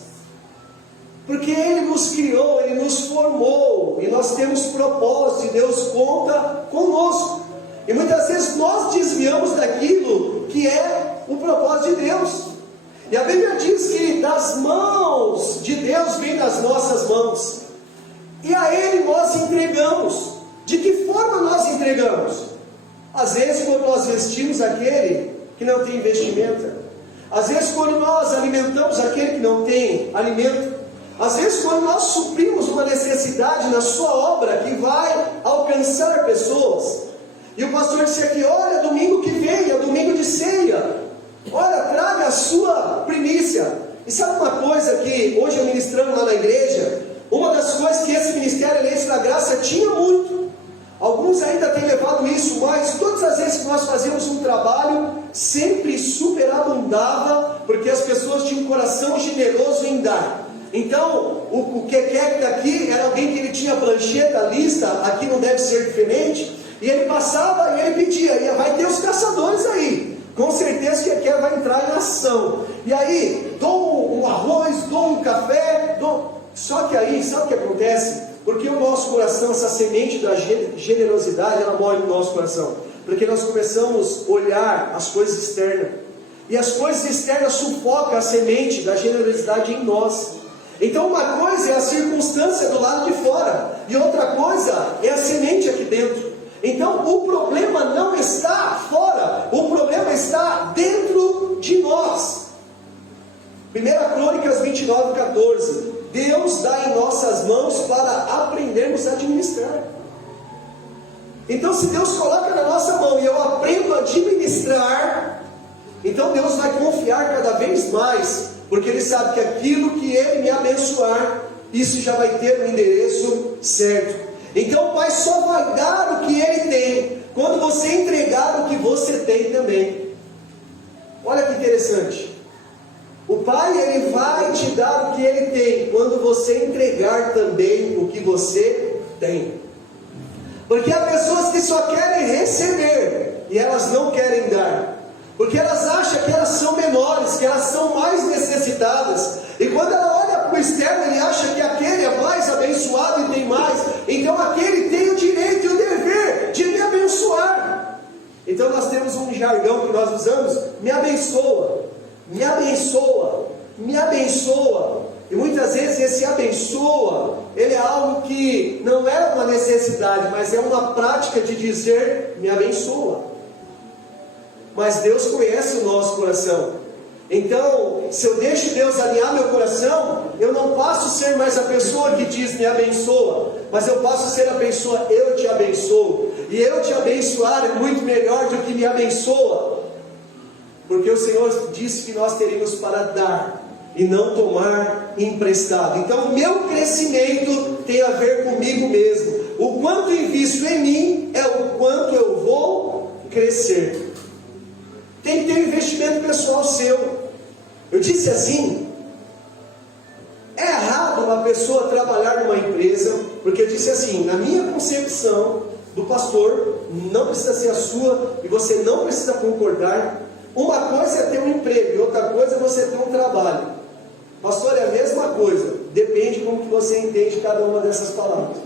Porque Ele nos criou, Ele nos formou, e nós temos propósito, e Deus conta conosco. E muitas vezes nós desviamos daquilo que é o propósito de Deus. E a Bíblia diz que das mãos de Deus vem das nossas mãos, e a Ele nós entregamos. De que forma nós entregamos? Às vezes quando nós vestimos aquele que não tem vestimenta, às vezes quando nós alimentamos aquele que não tem alimento, às vezes quando nós suprimos uma necessidade na sua obra que vai alcançar pessoas. E o pastor disse aqui: olha, domingo que vem é domingo de ceia, olha, traga a sua primícia. E sabe uma coisa que hoje eu ministrando lá na igreja, uma das coisas que esse Ministério Eleitos da Graça tinha muito, alguns ainda têm levado isso, mas todas as vezes que nós fazíamos um trabalho, sempre superabundava, porque as pessoas tinham um coração generoso em dar. Então, o que daqui era alguém que ele tinha prancheta, lista, aqui não deve ser diferente, e ele passava e ele pedia, e vai ter os caçadores aí, com certeza que vai entrar em ação. E aí, dou um arroz, dou um café, só que aí, sabe o que acontece? Porque o nosso coração, essa semente da generosidade, ela morre no nosso coração. Porque nós começamos a olhar as coisas externas. E as coisas externas sufocam a semente da generosidade em nós. Então uma coisa é a circunstância do lado de fora, e outra coisa é a semente aqui dentro. Então o problema não está fora, o problema está dentro de nós. 1 Crônicas 29:14. Deus dá em nossas mãos para aprendermos a administrar. Então se Deus coloca na nossa mão e eu aprendo a administrar, então Deus vai confiar cada vez mais, porque Ele sabe que aquilo que Ele me abençoar, isso já vai ter um endereço certo. Então o Pai só vai dar o que Ele tem quando você entregar o que você tem também. Olha que interessante. O Pai, Ele vai te dar o que Ele tem quando você entregar também o que você tem. Porque há pessoas que só querem receber e elas não querem dar, porque elas acham que elas são menores, que elas são mais necessitadas, e quando ela olha para o externo, ele acha que aquele é mais abençoado e tem mais, então aquele tem o direito e o dever de me abençoar. Então nós temos um jargão que nós usamos: me abençoa, me abençoa, me abençoa. E muitas vezes esse abençoa, ele é algo que não é uma necessidade, mas é uma prática de dizer me abençoa. Mas Deus conhece o nosso coração. Então, se eu deixo Deus alinhar meu coração, eu não passo a ser mais a pessoa que diz me abençoa, mas eu passo a ser a pessoa eu te abençoo. E eu te abençoar é muito melhor do que me abençoa, porque o Senhor disse que nós teríamos para dar e não tomar emprestado. Então o meu crescimento tem a ver comigo mesmo. O quanto eu invisto em mim é o quanto eu vou crescer. Tem que ter um investimento pessoal seu. Eu disse assim: é errado uma pessoa trabalhar numa empresa, porque eu disse assim, na minha concepção do pastor, não precisa ser a sua, e você não precisa concordar. Uma coisa é ter um emprego, e outra coisa é você ter um trabalho. Pastor, é a mesma coisa, depende como que você entende cada uma dessas palavras.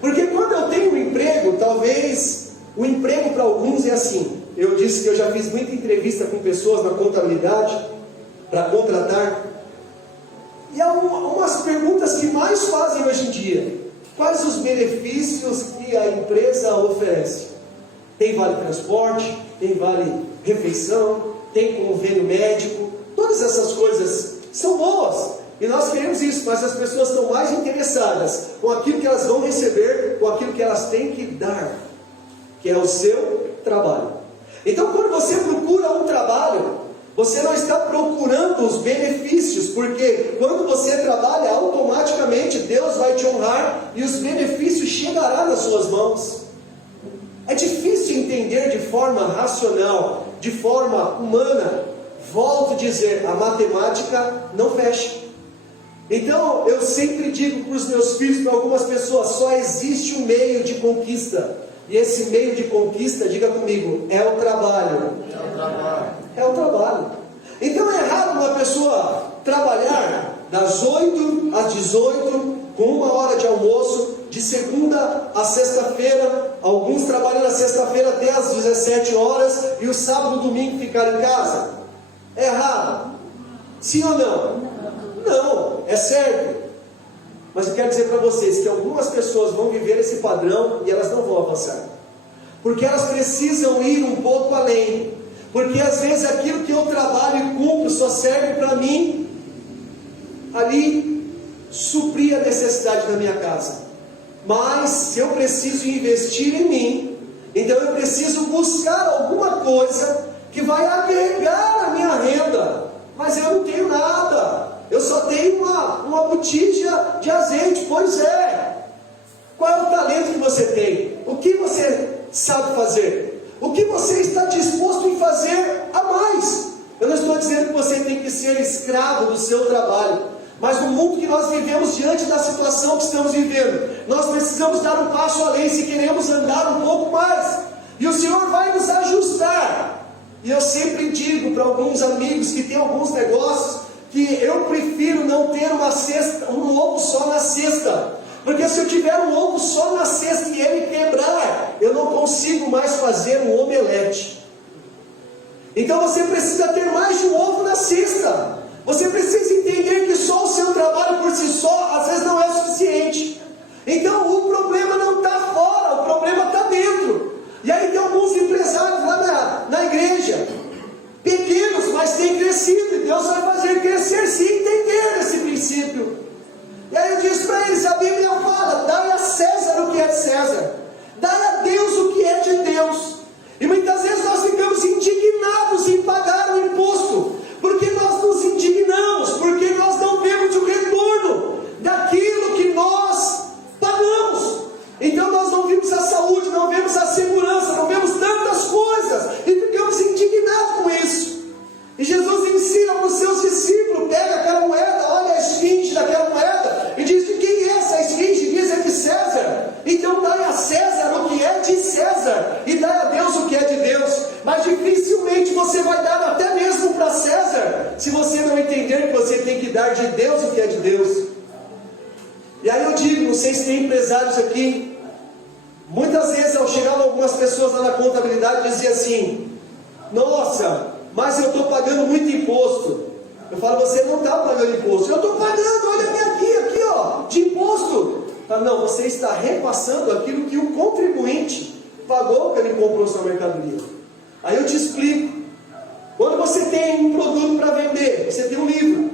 Porque quando eu tenho um emprego, talvez o emprego para alguns é assim. Eu disse que eu já fiz muita entrevista com pessoas na contabilidade para contratar, e há umas perguntas que mais fazem hoje em dia: quais os benefícios que a empresa oferece? Tem vale transporte, tem vale refeição, tem convênio médico. Todas essas coisas são boas, E nós queremos isso, mas as pessoas estão mais interessadas com aquilo que elas vão receber, com aquilo que elas têm que dar, que é o seu trabalho. Então, quando você procura um trabalho, você não está procurando os benefícios, porque quando você trabalha, automaticamente Deus vai te honrar e os benefícios chegarão nas suas mãos. É difícil entender de forma racional, de forma humana. Volto a dizer, a matemática não fecha. Então, eu sempre digo para os meus filhos, para algumas pessoas, só existe um meio de conquista. E esse meio de conquista, diga comigo, é o trabalho. É o trabalho. É o trabalho. Então é errado uma pessoa trabalhar das 8 às 18, com 1 hora de almoço, de segunda a sexta-feira. Alguns trabalham na sexta-feira até às 17 horas e o sábado e domingo ficar em casa. É errado? Sim ou não? Não, é certo. Mas eu quero dizer para vocês que algumas pessoas vão viver esse padrão e elas não vão avançar. Porque elas precisam ir um pouco além. Porque às vezes aquilo que eu trabalho e cumpro só serve para mim ali suprir a necessidade da minha casa. Mas se eu preciso investir em mim, então eu preciso buscar alguma coisa que vai agregar a minha renda. Mas eu não tenho nada. Eu só tenho uma botija de azeite. Pois é. Qual é o talento que você tem? O que você sabe fazer? O que você está disposto em fazer a mais? Eu não estou dizendo que você tem que ser escravo do seu trabalho. Mas no mundo que nós vivemos, diante da situação que estamos vivendo, nós precisamos dar um passo além se queremos andar um pouco mais. E o Senhor vai nos ajustar. E eu sempre digo para alguns amigos que têm alguns negócios, que eu prefiro não ter um ovo só na cesta. Porque se eu tiver um ovo só na cesta e ele quebrar, eu não consigo mais fazer um omelete. Então você precisa ter mais de um ovo na cesta. Você precisa entender que só o seu trabalho por si só, às vezes não é suficiente. Então o problema não está fora, o problema está dentro. E aí tem alguns empresários lá na igreja, pequenos, mas têm crescido. E Deus vai fazer crescer se entender esse princípio. E aí eu disse para eles, a Bíblia fala, dai a César o que é de César, dai a Deus o que é de Deus. E muitas vezes nós ficamos indignados em pagar o imposto, porque nós nos indignamos, porque nós não vemos o retorno daquilo que nós pagamos. Então nós não vimos a saúde, não vemos a segurança, não vemos tantas coisas, e ficamos indignados com isso. E Jesus ensina para os seus discípulos, pega aquela moeda, olha a esfinge daquela moeda, e diz, de quem é essa esfinge? Diz, é de César. Então dai a César o que é de César, e dai a Deus o que é de Deus. Mas dificilmente você vai dar até mesmo para César, se você não entender que você tem que dar de Deus o que é de Deus. E aí eu digo, não sei se tem empresários aqui, muitas vezes ao chegar algumas pessoas lá na contabilidade, dizia assim, nossa, mas eu estou pagando muito imposto. Eu falo, você não está pagando imposto. Eu estou pagando, olha aqui ó, de imposto. Falo, não, você está repassando aquilo que o contribuinte pagou quando ele comprou sua mercadoria. Aí eu te explico. Quando você tem um produto para vender, você tem um livro.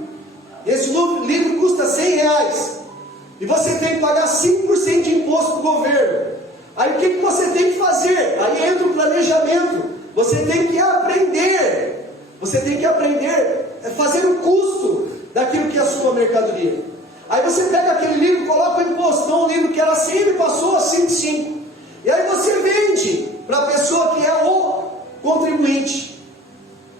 Esse livro custa R$100. E você tem que pagar 5% de imposto para o governo. Aí o que você tem que fazer? Aí entra o planejamento. Você tem que aprender. Você tem que aprender a fazer o custo daquilo que é a sua mercadoria. Aí você pega aquele livro e coloca o imposto. Então o livro que era 100, ele passou a 105. E aí você vende para a pessoa que é o contribuinte.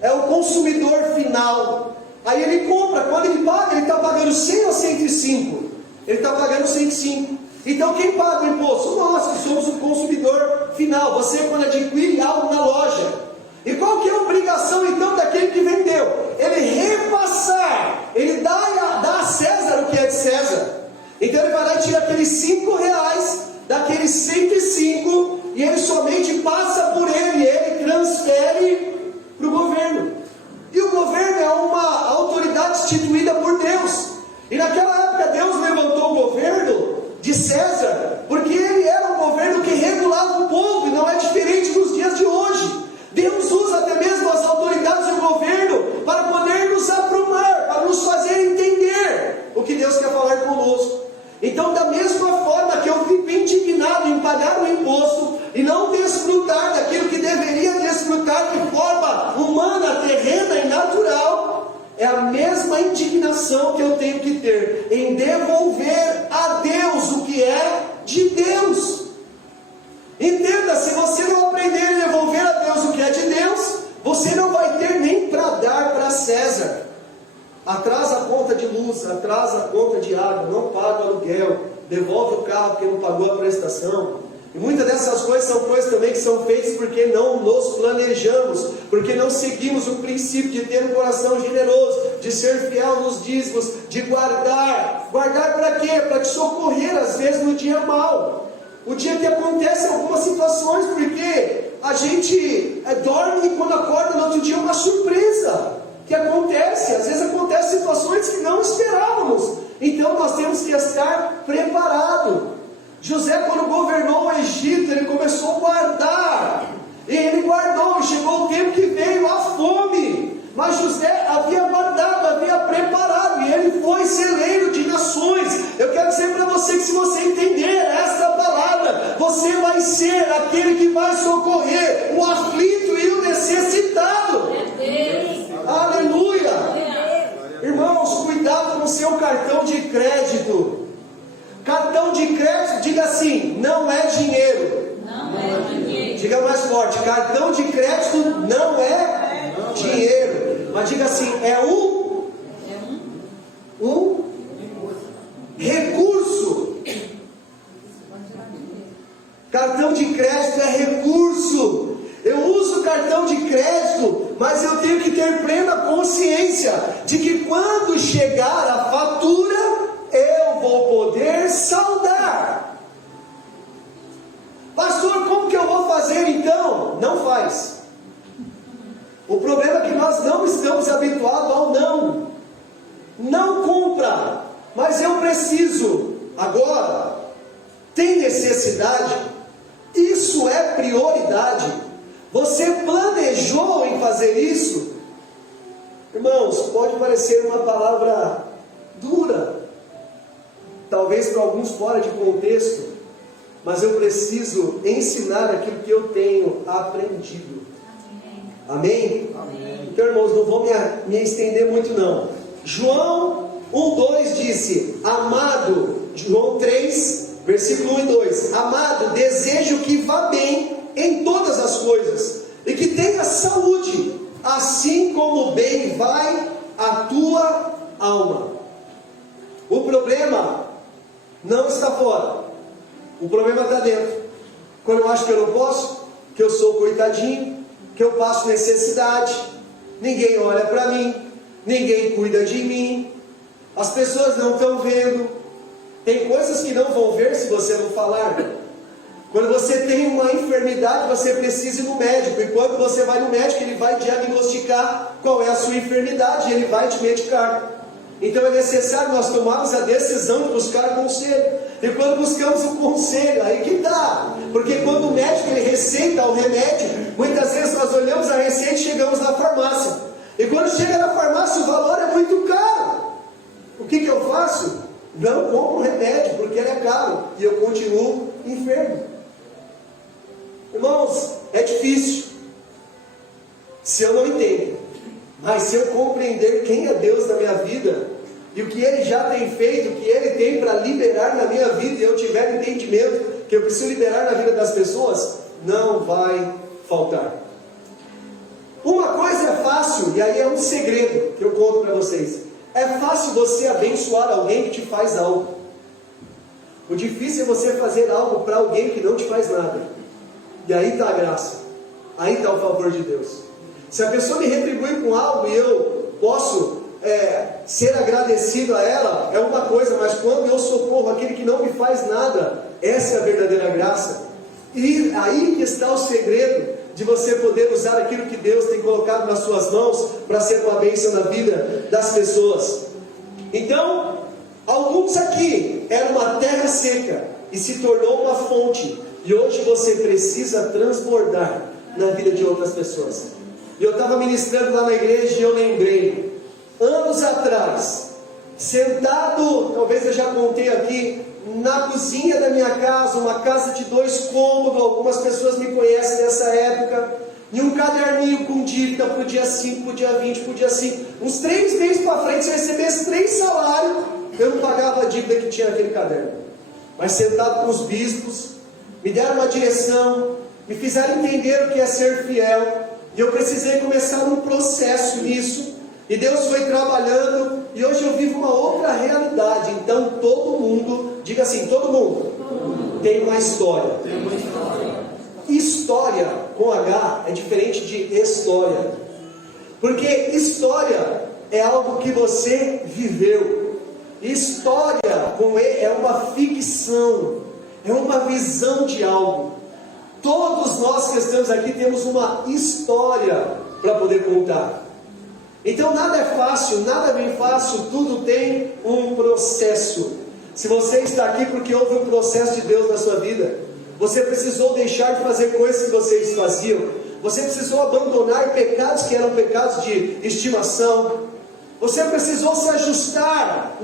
É o consumidor final. Aí ele compra. Quando ele paga, ele está pagando 100 ou 105? Ele está pagando 105. Então quem paga o imposto? Nós, que somos o consumidor final. Você, quando adquire algo na loja. E qual que é a obrigação então daquele que vendeu? Ele repassar. Ele dá a César o que é de César. Então ele vai lá e tira aqueles R$5 daqueles 105 e ele somente passa por ele. E ele transfere para o governo. E o governo é uma autoridade instituída por Deus. E naquela época Deus levantou o governo de César, porque ele era um governo que regulava o povo, e não é diferente nos dias de hoje. Deus usa até mesmo as autoridades do governo para poder nos aprumar, para nos fazer entender empenhado em pagar o imposto e não desfrutar daquilo que deveria desfrutar de forma humana, terrena e natural, é a mesma indignação que eu tenho que ter em devolver a Deus o que é de Deus. Entenda, se você não aprender a devolver a Deus o que é de Deus, você não vai ter nem para dar para César. Atrasa a conta de luz, atrasa a conta de água, não paga o aluguel, devolve o carro porque não pagou a prestação. E muitas dessas coisas são coisas também que são feitas porque não nos planejamos, porque não seguimos o princípio de ter um coração generoso, de ser fiel nos dízimos, de guardar. Guardar para quê? Para te socorrer às vezes no dia mau. O dia que acontecem algumas situações, porque a gente dorme e quando acorda no outro dia é uma surpresa que acontece. Às vezes acontecem situações que não esperávamos. Então nós temos que estar preparados. José, quando governou o Egito, ele começou a guardar. E ele guardou, e chegou o tempo que veio a fome. Mas José havia guardado, havia preparado, e ele foi celeiro de nações. Eu quero dizer para você que se você entender esta palavra, você vai ser aquele que vai socorrer o aflito e o necessitado. Aleluia! Irmãos, cuidado com o seu cartão de crédito. Cartão de crédito, diga assim, não é dinheiro. Não é dinheiro. Diga mais forte, cartão de crédito não é dinheiro. Mas diga assim, é um recurso. Cartão de crédito é recurso. Eu uso cartão de crédito, mas eu tenho que ter plena consciência de que quando chegar a fatura, eu vou poder saldar. Pastor, como que eu vou fazer então? Não faz. O problema é que nós não estamos habituados ao não. Não compra, mas eu preciso. Agora, tem necessidade? Isso é prioridade. Você planejou em fazer isso? Irmãos, pode parecer uma palavra dura, talvez para alguns fora de contexto, mas eu preciso ensinar aquilo que eu tenho aprendido. Amém? Amém? Então, irmãos, não vou me estender muito não. João 1:2 disse, amado, João 3, versículo 1 e 2, amado, desejo que vá bem em todas as coisas, e que tenha saúde, assim como bem vai a tua alma. O problema não está fora, o problema está dentro. Quando eu acho que eu não posso, que eu sou coitadinho, que eu passo necessidade, ninguém olha para mim, ninguém cuida de mim, as pessoas não estão vendo. Tem coisas que não vão ver se você não falar. Quando você tem uma enfermidade, você precisa ir no médico, e quando você vai no médico, ele vai diagnosticar qual é a sua enfermidade, e ele vai te medicar. Então é necessário nós tomarmos a decisão de buscar conselho. E quando buscamos o conselho, aí que dá. Porque quando o médico ele receita o remédio, muitas vezes nós olhamos a receita e chegamos na farmácia. E quando chega na farmácia o valor é muito caro. O que eu faço? Não compro o remédio porque ele é caro. E eu continuo enfermo. Irmãos, é difícil. Se eu não entendo. Mas se eu compreender quem é Deus na minha vida, e o que Ele já tem feito, o que Ele tem para liberar na minha vida, e eu tiver entendimento que eu preciso liberar na vida das pessoas, não vai faltar. Uma coisa é fácil, e aí é um segredo que eu conto para vocês. É fácil você abençoar alguém que te faz algo. O difícil é você fazer algo para alguém que não te faz nada. E aí está a graça, aí está o favor de Deus. Se a pessoa me retribui com algo e eu posso ser agradecido a ela, é uma coisa, mas quando eu socorro aquele que não me faz nada, essa é a verdadeira graça. E aí que está o segredo de você poder usar aquilo que Deus tem colocado nas suas mãos para ser uma bênção na vida das pessoas. Então, alguns aqui era uma terra seca e se tornou uma fonte, e hoje você precisa transbordar na vida de outras pessoas. E eu estava ministrando lá na igreja e eu lembrei, anos atrás, sentado, talvez eu já contei aqui, na cozinha da minha casa, uma casa de 2 cômodos, algumas pessoas me conhecem dessa época, e um caderninho com dívida para o dia 5, para o dia 20, para o dia 5, uns 3 meses para frente, se eu recebesse 3 salários, eu não pagava a dívida que tinha naquele caderno. Mas sentado com os bispos, me deram uma direção, me fizeram entender o que é ser fiel, e eu precisei começar um processo nisso, e Deus foi trabalhando, e hoje eu vivo uma outra realidade. Então todo mundo, diga assim, todo mundo tem uma história. História com H é diferente de história, porque história é algo que você viveu, história com E é uma ficção, é uma visão de algo. Todos nós que estamos aqui temos uma história para poder contar. Então nada é fácil, nada vem fácil, tudo tem um processo. Se você está aqui porque houve um processo de Deus na sua vida, você precisou deixar de fazer coisas que vocês faziam, você precisou abandonar pecados que eram pecados de estimação, você precisou se ajustar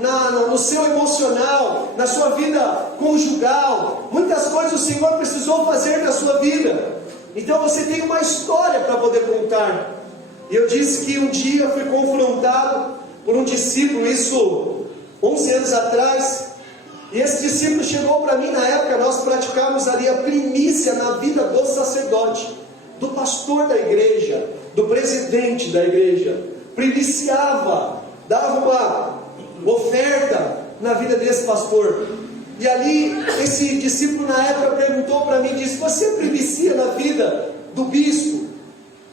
no seu emocional, na sua vida conjugal. Muitas coisas o Senhor precisou fazer na sua vida. Então você tem uma história para poder contar. E eu disse que um dia eu fui confrontado por um discípulo, isso 11 anos atrás. E esse discípulo chegou para mim, na época nós praticávamos ali a primícia na vida do sacerdote, do pastor da igreja, do presidente da igreja. Primiciava, dava uma oferta na vida desse pastor. E ali esse discípulo na época perguntou para mim, disse: você primicia na vida do bispo?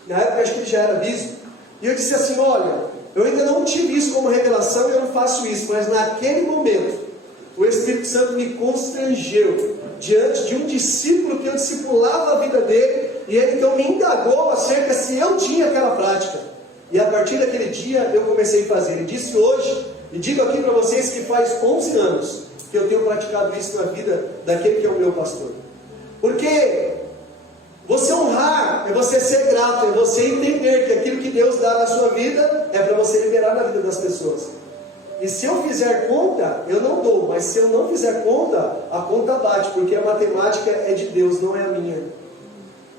Na época acho que ele já era bispo. E eu disse assim: olha, eu ainda não tive isso como revelação e eu não faço isso, mas naquele momento o Espírito Santo me constrangeu diante de um discípulo que eu discipulava a vida dele, e ele então me indagou acerca se eu tinha aquela prática. E a partir daquele dia eu comecei a fazer. Ele disse hoje, e digo aqui para vocês que faz 11 anos que eu tenho praticado isso na vida daquele que é o meu pastor. Porque você honrar é você ser grato, é você entender que aquilo que Deus dá na sua vida é para você liberar na vida das pessoas. E se eu fizer conta, eu não dou, mas se eu não fizer conta, a conta bate, porque a matemática é de Deus, não é a minha.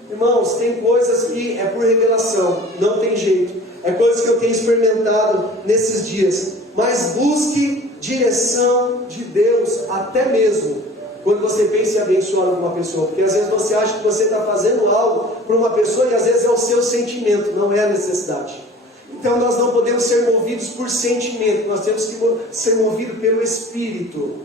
Irmãos, tem coisas que é por revelação, não tem jeito. É coisas que eu tenho experimentado nesses dias. Mas busque direção de Deus, até mesmo quando você pensa em abençoar alguma pessoa. Porque às vezes você acha que você está fazendo algo para uma pessoa e às vezes é o seu sentimento, não é a necessidade. Então nós não podemos ser movidos por sentimento, nós temos que ser movidos pelo Espírito.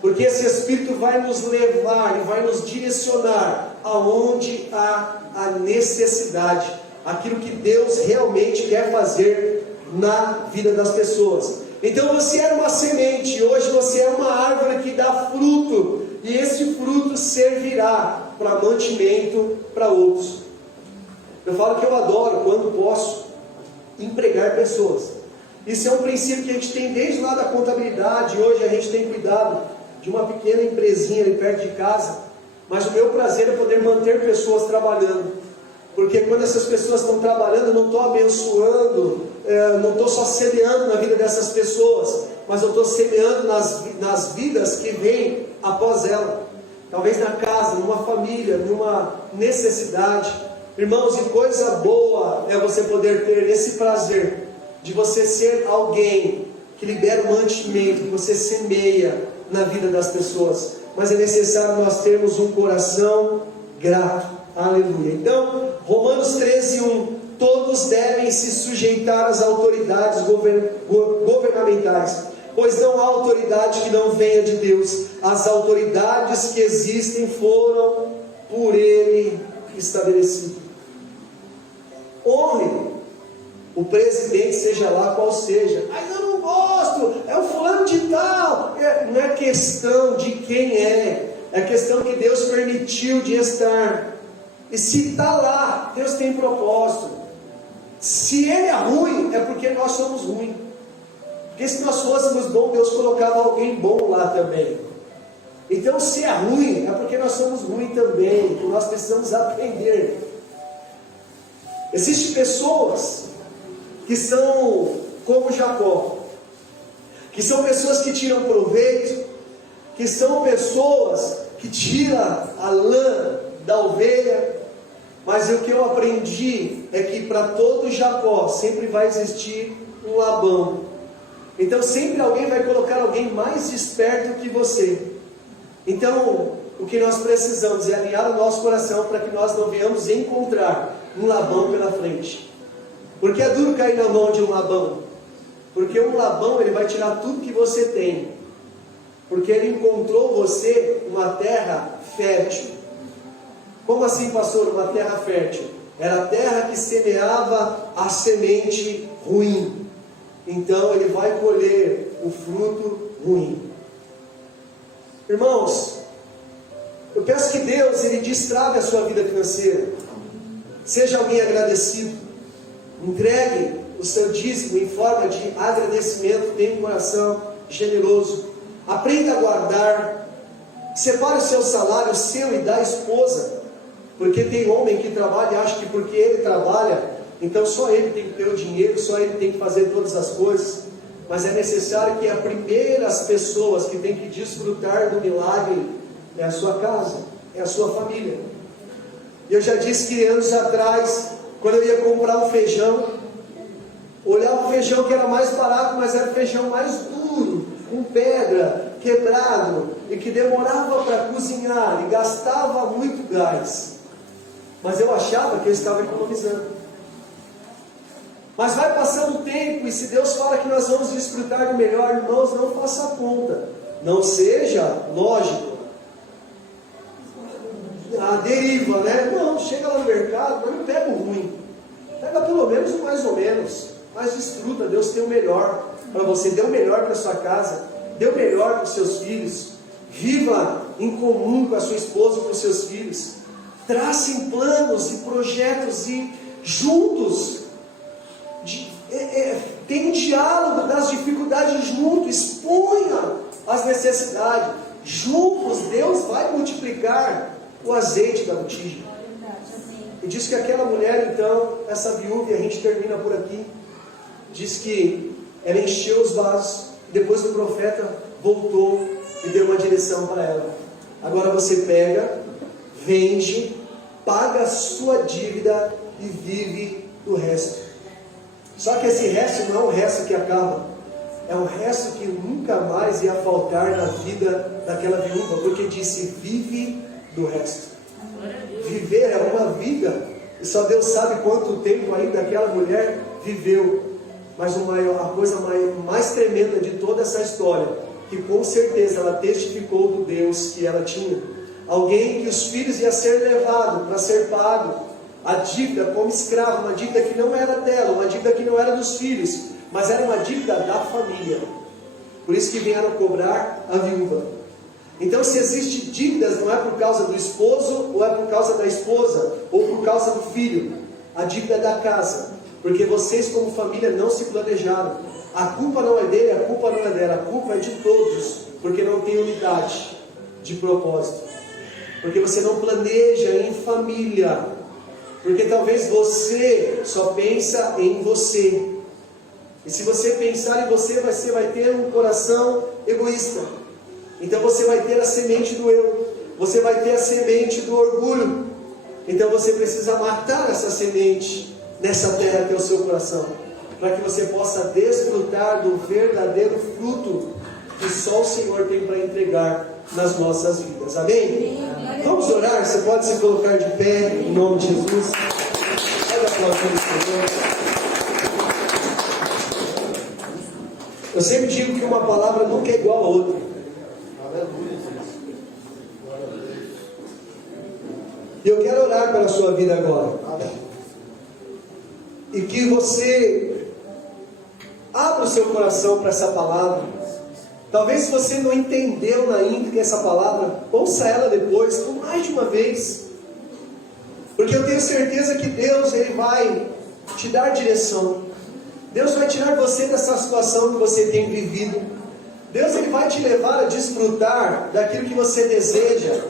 Porque esse Espírito vai nos levar e vai nos direcionar aonde há a necessidade, aquilo que Deus realmente quer fazer na vida das pessoas. Então você era uma semente, hoje você é uma árvore que dá fruto, e esse fruto servirá para mantimento para outros. Eu falo que eu adoro quando posso empregar pessoas. Isso é um princípio que a gente tem desde lá da contabilidade. Hoje a gente tem cuidado de uma pequena empresinha ali perto de casa, mas o meu prazer é poder manter pessoas trabalhando, porque quando essas pessoas estão trabalhando, eu não estou abençoando, não estou só semeando na vida dessas pessoas, mas eu estou semeando nas vidas que vêm após ela, talvez na casa, numa família, numa necessidade. Irmãos, e coisa boa é você poder ter esse prazer de você ser alguém que libera o mantimento, que você semeia na vida das pessoas. Mas é necessário nós termos um coração grato. Aleluia. Então, Romanos 13:1: todos devem se sujeitar às autoridades governamentais, pois não há autoridade que não venha de Deus. As autoridades que existem foram por Ele estabelecidas. Honre o presidente, seja lá qual seja. Mas eu não gosto, é o fulano de tal. Não é questão de quem é questão que Deus permitiu de estar. E se está lá, Deus tem propósito. Se ele é ruim, é porque nós somos ruins. Porque se nós fôssemos bons, Deus colocava alguém bom lá também. Então se é ruim, é porque nós somos ruins também. Nós precisamos aprender. Existem pessoas que são como Jacó, que são pessoas que tiram proveito, que são pessoas que tiram a lã da ovelha, mas o que eu aprendi é que para todo Jacó sempre vai existir um Labão. Então sempre alguém vai colocar alguém mais esperto que você. Então o que nós precisamos é alinhar o nosso coração para que nós não venhamos encontrar um Labão pela frente. Porque é duro cair na mão de um Labão. Porque um Labão, ele vai tirar tudo que você tem. Porque ele encontrou você uma terra fértil. Como assim, pastor, uma terra fértil? Era a terra que semeava a semente ruim. Então ele vai colher o fruto ruim. Irmãos, eu peço que Deus, ele destrave a sua vida financeira. Seja alguém agradecido. Entregue o seu dízimo em forma de agradecimento. Tenha um coração generoso. Aprenda a guardar. Separe o seu salário, seu e da esposa. Porque tem homem que trabalha e acha que porque ele trabalha, então só ele tem que ter o dinheiro, só ele tem que fazer todas as coisas. Mas é necessário que as primeiras pessoas que têm que desfrutar do milagre é a sua casa, é a sua família. Eu já disse que anos atrás, quando eu ia comprar um feijão, olhava o feijão que era mais barato, mas era o feijão mais duro, com pedra, quebrado, e que demorava para cozinhar, e gastava muito gás. Mas eu achava que eu estava economizando. Mas vai passando o tempo, e se Deus fala que nós vamos desfrutar do melhor, irmãos, não faça a conta. Não seja lógico. A deriva, né? Não, chega lá no mercado, mas não pega o ruim. Pega pelo menos o mais ou menos. Mas desfruta, Deus tem o melhor para você. Dê o melhor para sua casa. Dê o melhor para os seus filhos. Viva em comum com a sua esposa e com os seus filhos. Tracem planos e projetos e juntos. Tem diálogo das dificuldades juntos. Exponha as necessidades. Juntos Deus vai multiplicar o azeite da botija. E diz que aquela mulher, então, essa viúva, e a gente termina por aqui, diz que ela encheu os vasos, depois o profeta voltou e deu uma direção para ela. Agora você pega, vende, paga a sua dívida e vive do resto. Só que esse resto não é o resto que acaba, é o resto que nunca mais ia faltar na vida daquela viúva, porque disse: vive do resto. Viver é uma vida, e só Deus sabe quanto tempo ainda aquela mulher viveu. Mas a coisa mais tremenda de toda essa história, que com certeza ela testificou do Deus que ela tinha. Alguém que os filhos iam ser levados para ser pago a dívida como escravo, uma dívida que não era dela, uma dívida que não era dos filhos, mas era uma dívida da família. Por isso que vieram cobrar a viúva. Então, se existe dívidas, não é por causa do esposo, ou é por causa da esposa, ou por causa do filho. A dívida é da casa, porque vocês como família não se planejaram. A culpa não é dele, a culpa não é dela, a culpa é de todos, porque não tem unidade de propósito. Porque você não planeja em família, porque talvez você só pensa em você. E se você pensar em você, você vai ter um coração egoísta. Então você vai ter a semente do eu, você vai ter a semente do orgulho. Então você precisa matar essa semente nessa terra que é o seu coração, para que você possa desfrutar do verdadeiro fruto que só o Senhor tem para entregar nas nossas vidas. Amém? Vamos orar? Você pode se colocar de pé em nome de Jesus. Olha a palavra do Senhor. Eu sempre digo que uma palavra nunca é igual a outra. E eu quero orar pela sua vida agora. E que você abra o seu coração para essa palavra. Talvez se você não entendeu na íntegra essa palavra, ouça ela depois, por mais de uma vez. Porque eu tenho certeza que Deus, Ele vai te dar direção. Deus vai tirar você dessa situação que você tem vivido. Deus, Ele vai te levar a desfrutar daquilo que você deseja.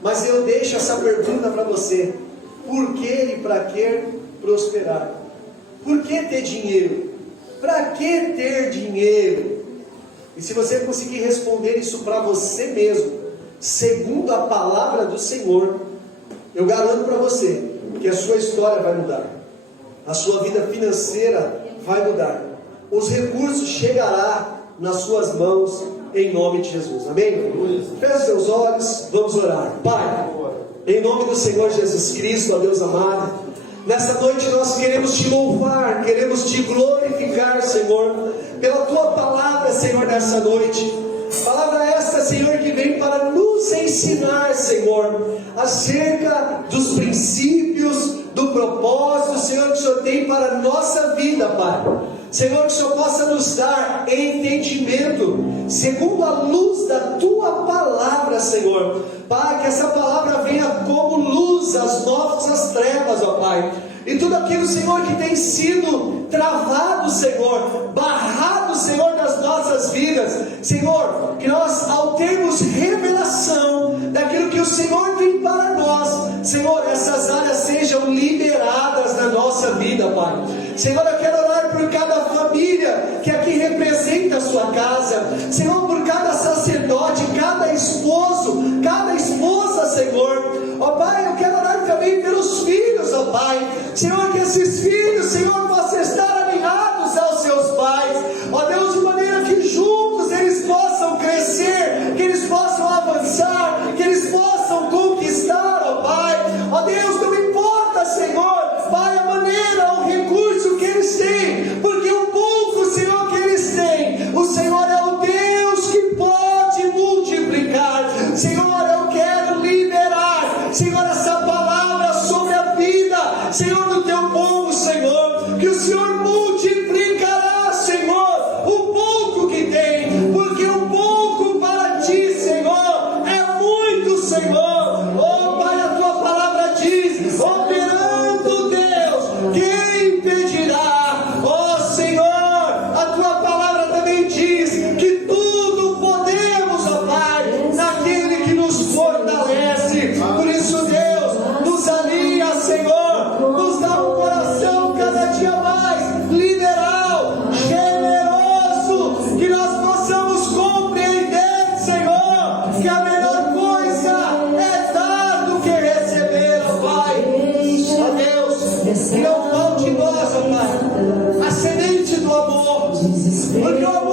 Mas eu deixo essa pergunta para você: por que e para que prosperar? Por que ter dinheiro? Para que ter dinheiro? E se você conseguir responder isso para você mesmo, segundo a palavra do Senhor, eu garanto para você que a sua história vai mudar, a sua vida financeira vai mudar, os recursos chegarão nas suas mãos, em nome de Jesus, amém? Feche seus olhos, vamos orar. Pai, em nome do Senhor Jesus Cristo, ó Deus amado, nessa noite nós queremos te louvar, queremos te glorificar, Senhor, pela tua palavra, Senhor, nessa noite. Palavra esta, Senhor, que vem para nos ensinar, Senhor, acerca dos princípios, do propósito, Senhor, que o Senhor tem para a nossa vida, Pai. Senhor, que o Senhor possa nos dar entendimento, segundo a luz da tua palavra, Senhor. Pai, que essa palavra venha como luz às nossas trevas, ó Pai. E tudo aquilo, Senhor, que tem sido travado, Senhor, barrado, Senhor, nas nossas vidas, Senhor, que nós, ao termos revelação daquilo que o Senhor tem para nós, Senhor, essas áreas sejam liberadas na nossa vida, Pai. Senhor, eu quero orar por cada família que aqui representa a sua casa, Senhor, por cada sacerdote, cada esposo, cada esposa, Senhor. Ó Pai, eu quero orar também pelos filhos, ó Pai. Senhor, que esses filhos, Senhor, possam estar alinhados aos seus pais, ó Deus, de maneira que juntos eles possam crescer, que eles possam avançar, que eles possam conquistar, ó Pai. Ó Deus, não importa, Senhor, Pai, a maneira, o recurso que eles têm, porque o pouco, Senhor, que eles têm, o Senhor é o Deus que pode multiplicar. Senhor, eu quero liberar, Senhor, essa palavra sobre a vida, Senhor, do teu povo, Senhor, que o Senhor multiplicará, Senhor, o pouco que tem, porque o pouco para ti, Senhor, é muito, Senhor. Oh Pai, a tua palavra diz, operando Deus, quem impedirá? Oh Senhor, a tua palavra também diz que tudo podemos, ó Pai, naquele que nos fortalece. Por isso, Deus, nos alinha, Senhor, nos dá um coração cada dia mais liberal, generoso, que nós possamos compreender, Senhor, que a melhor coisa é dar do que receber, ó Pai. Ó Deus, que não falte em nós, ó Pai, a semente do amor, porque o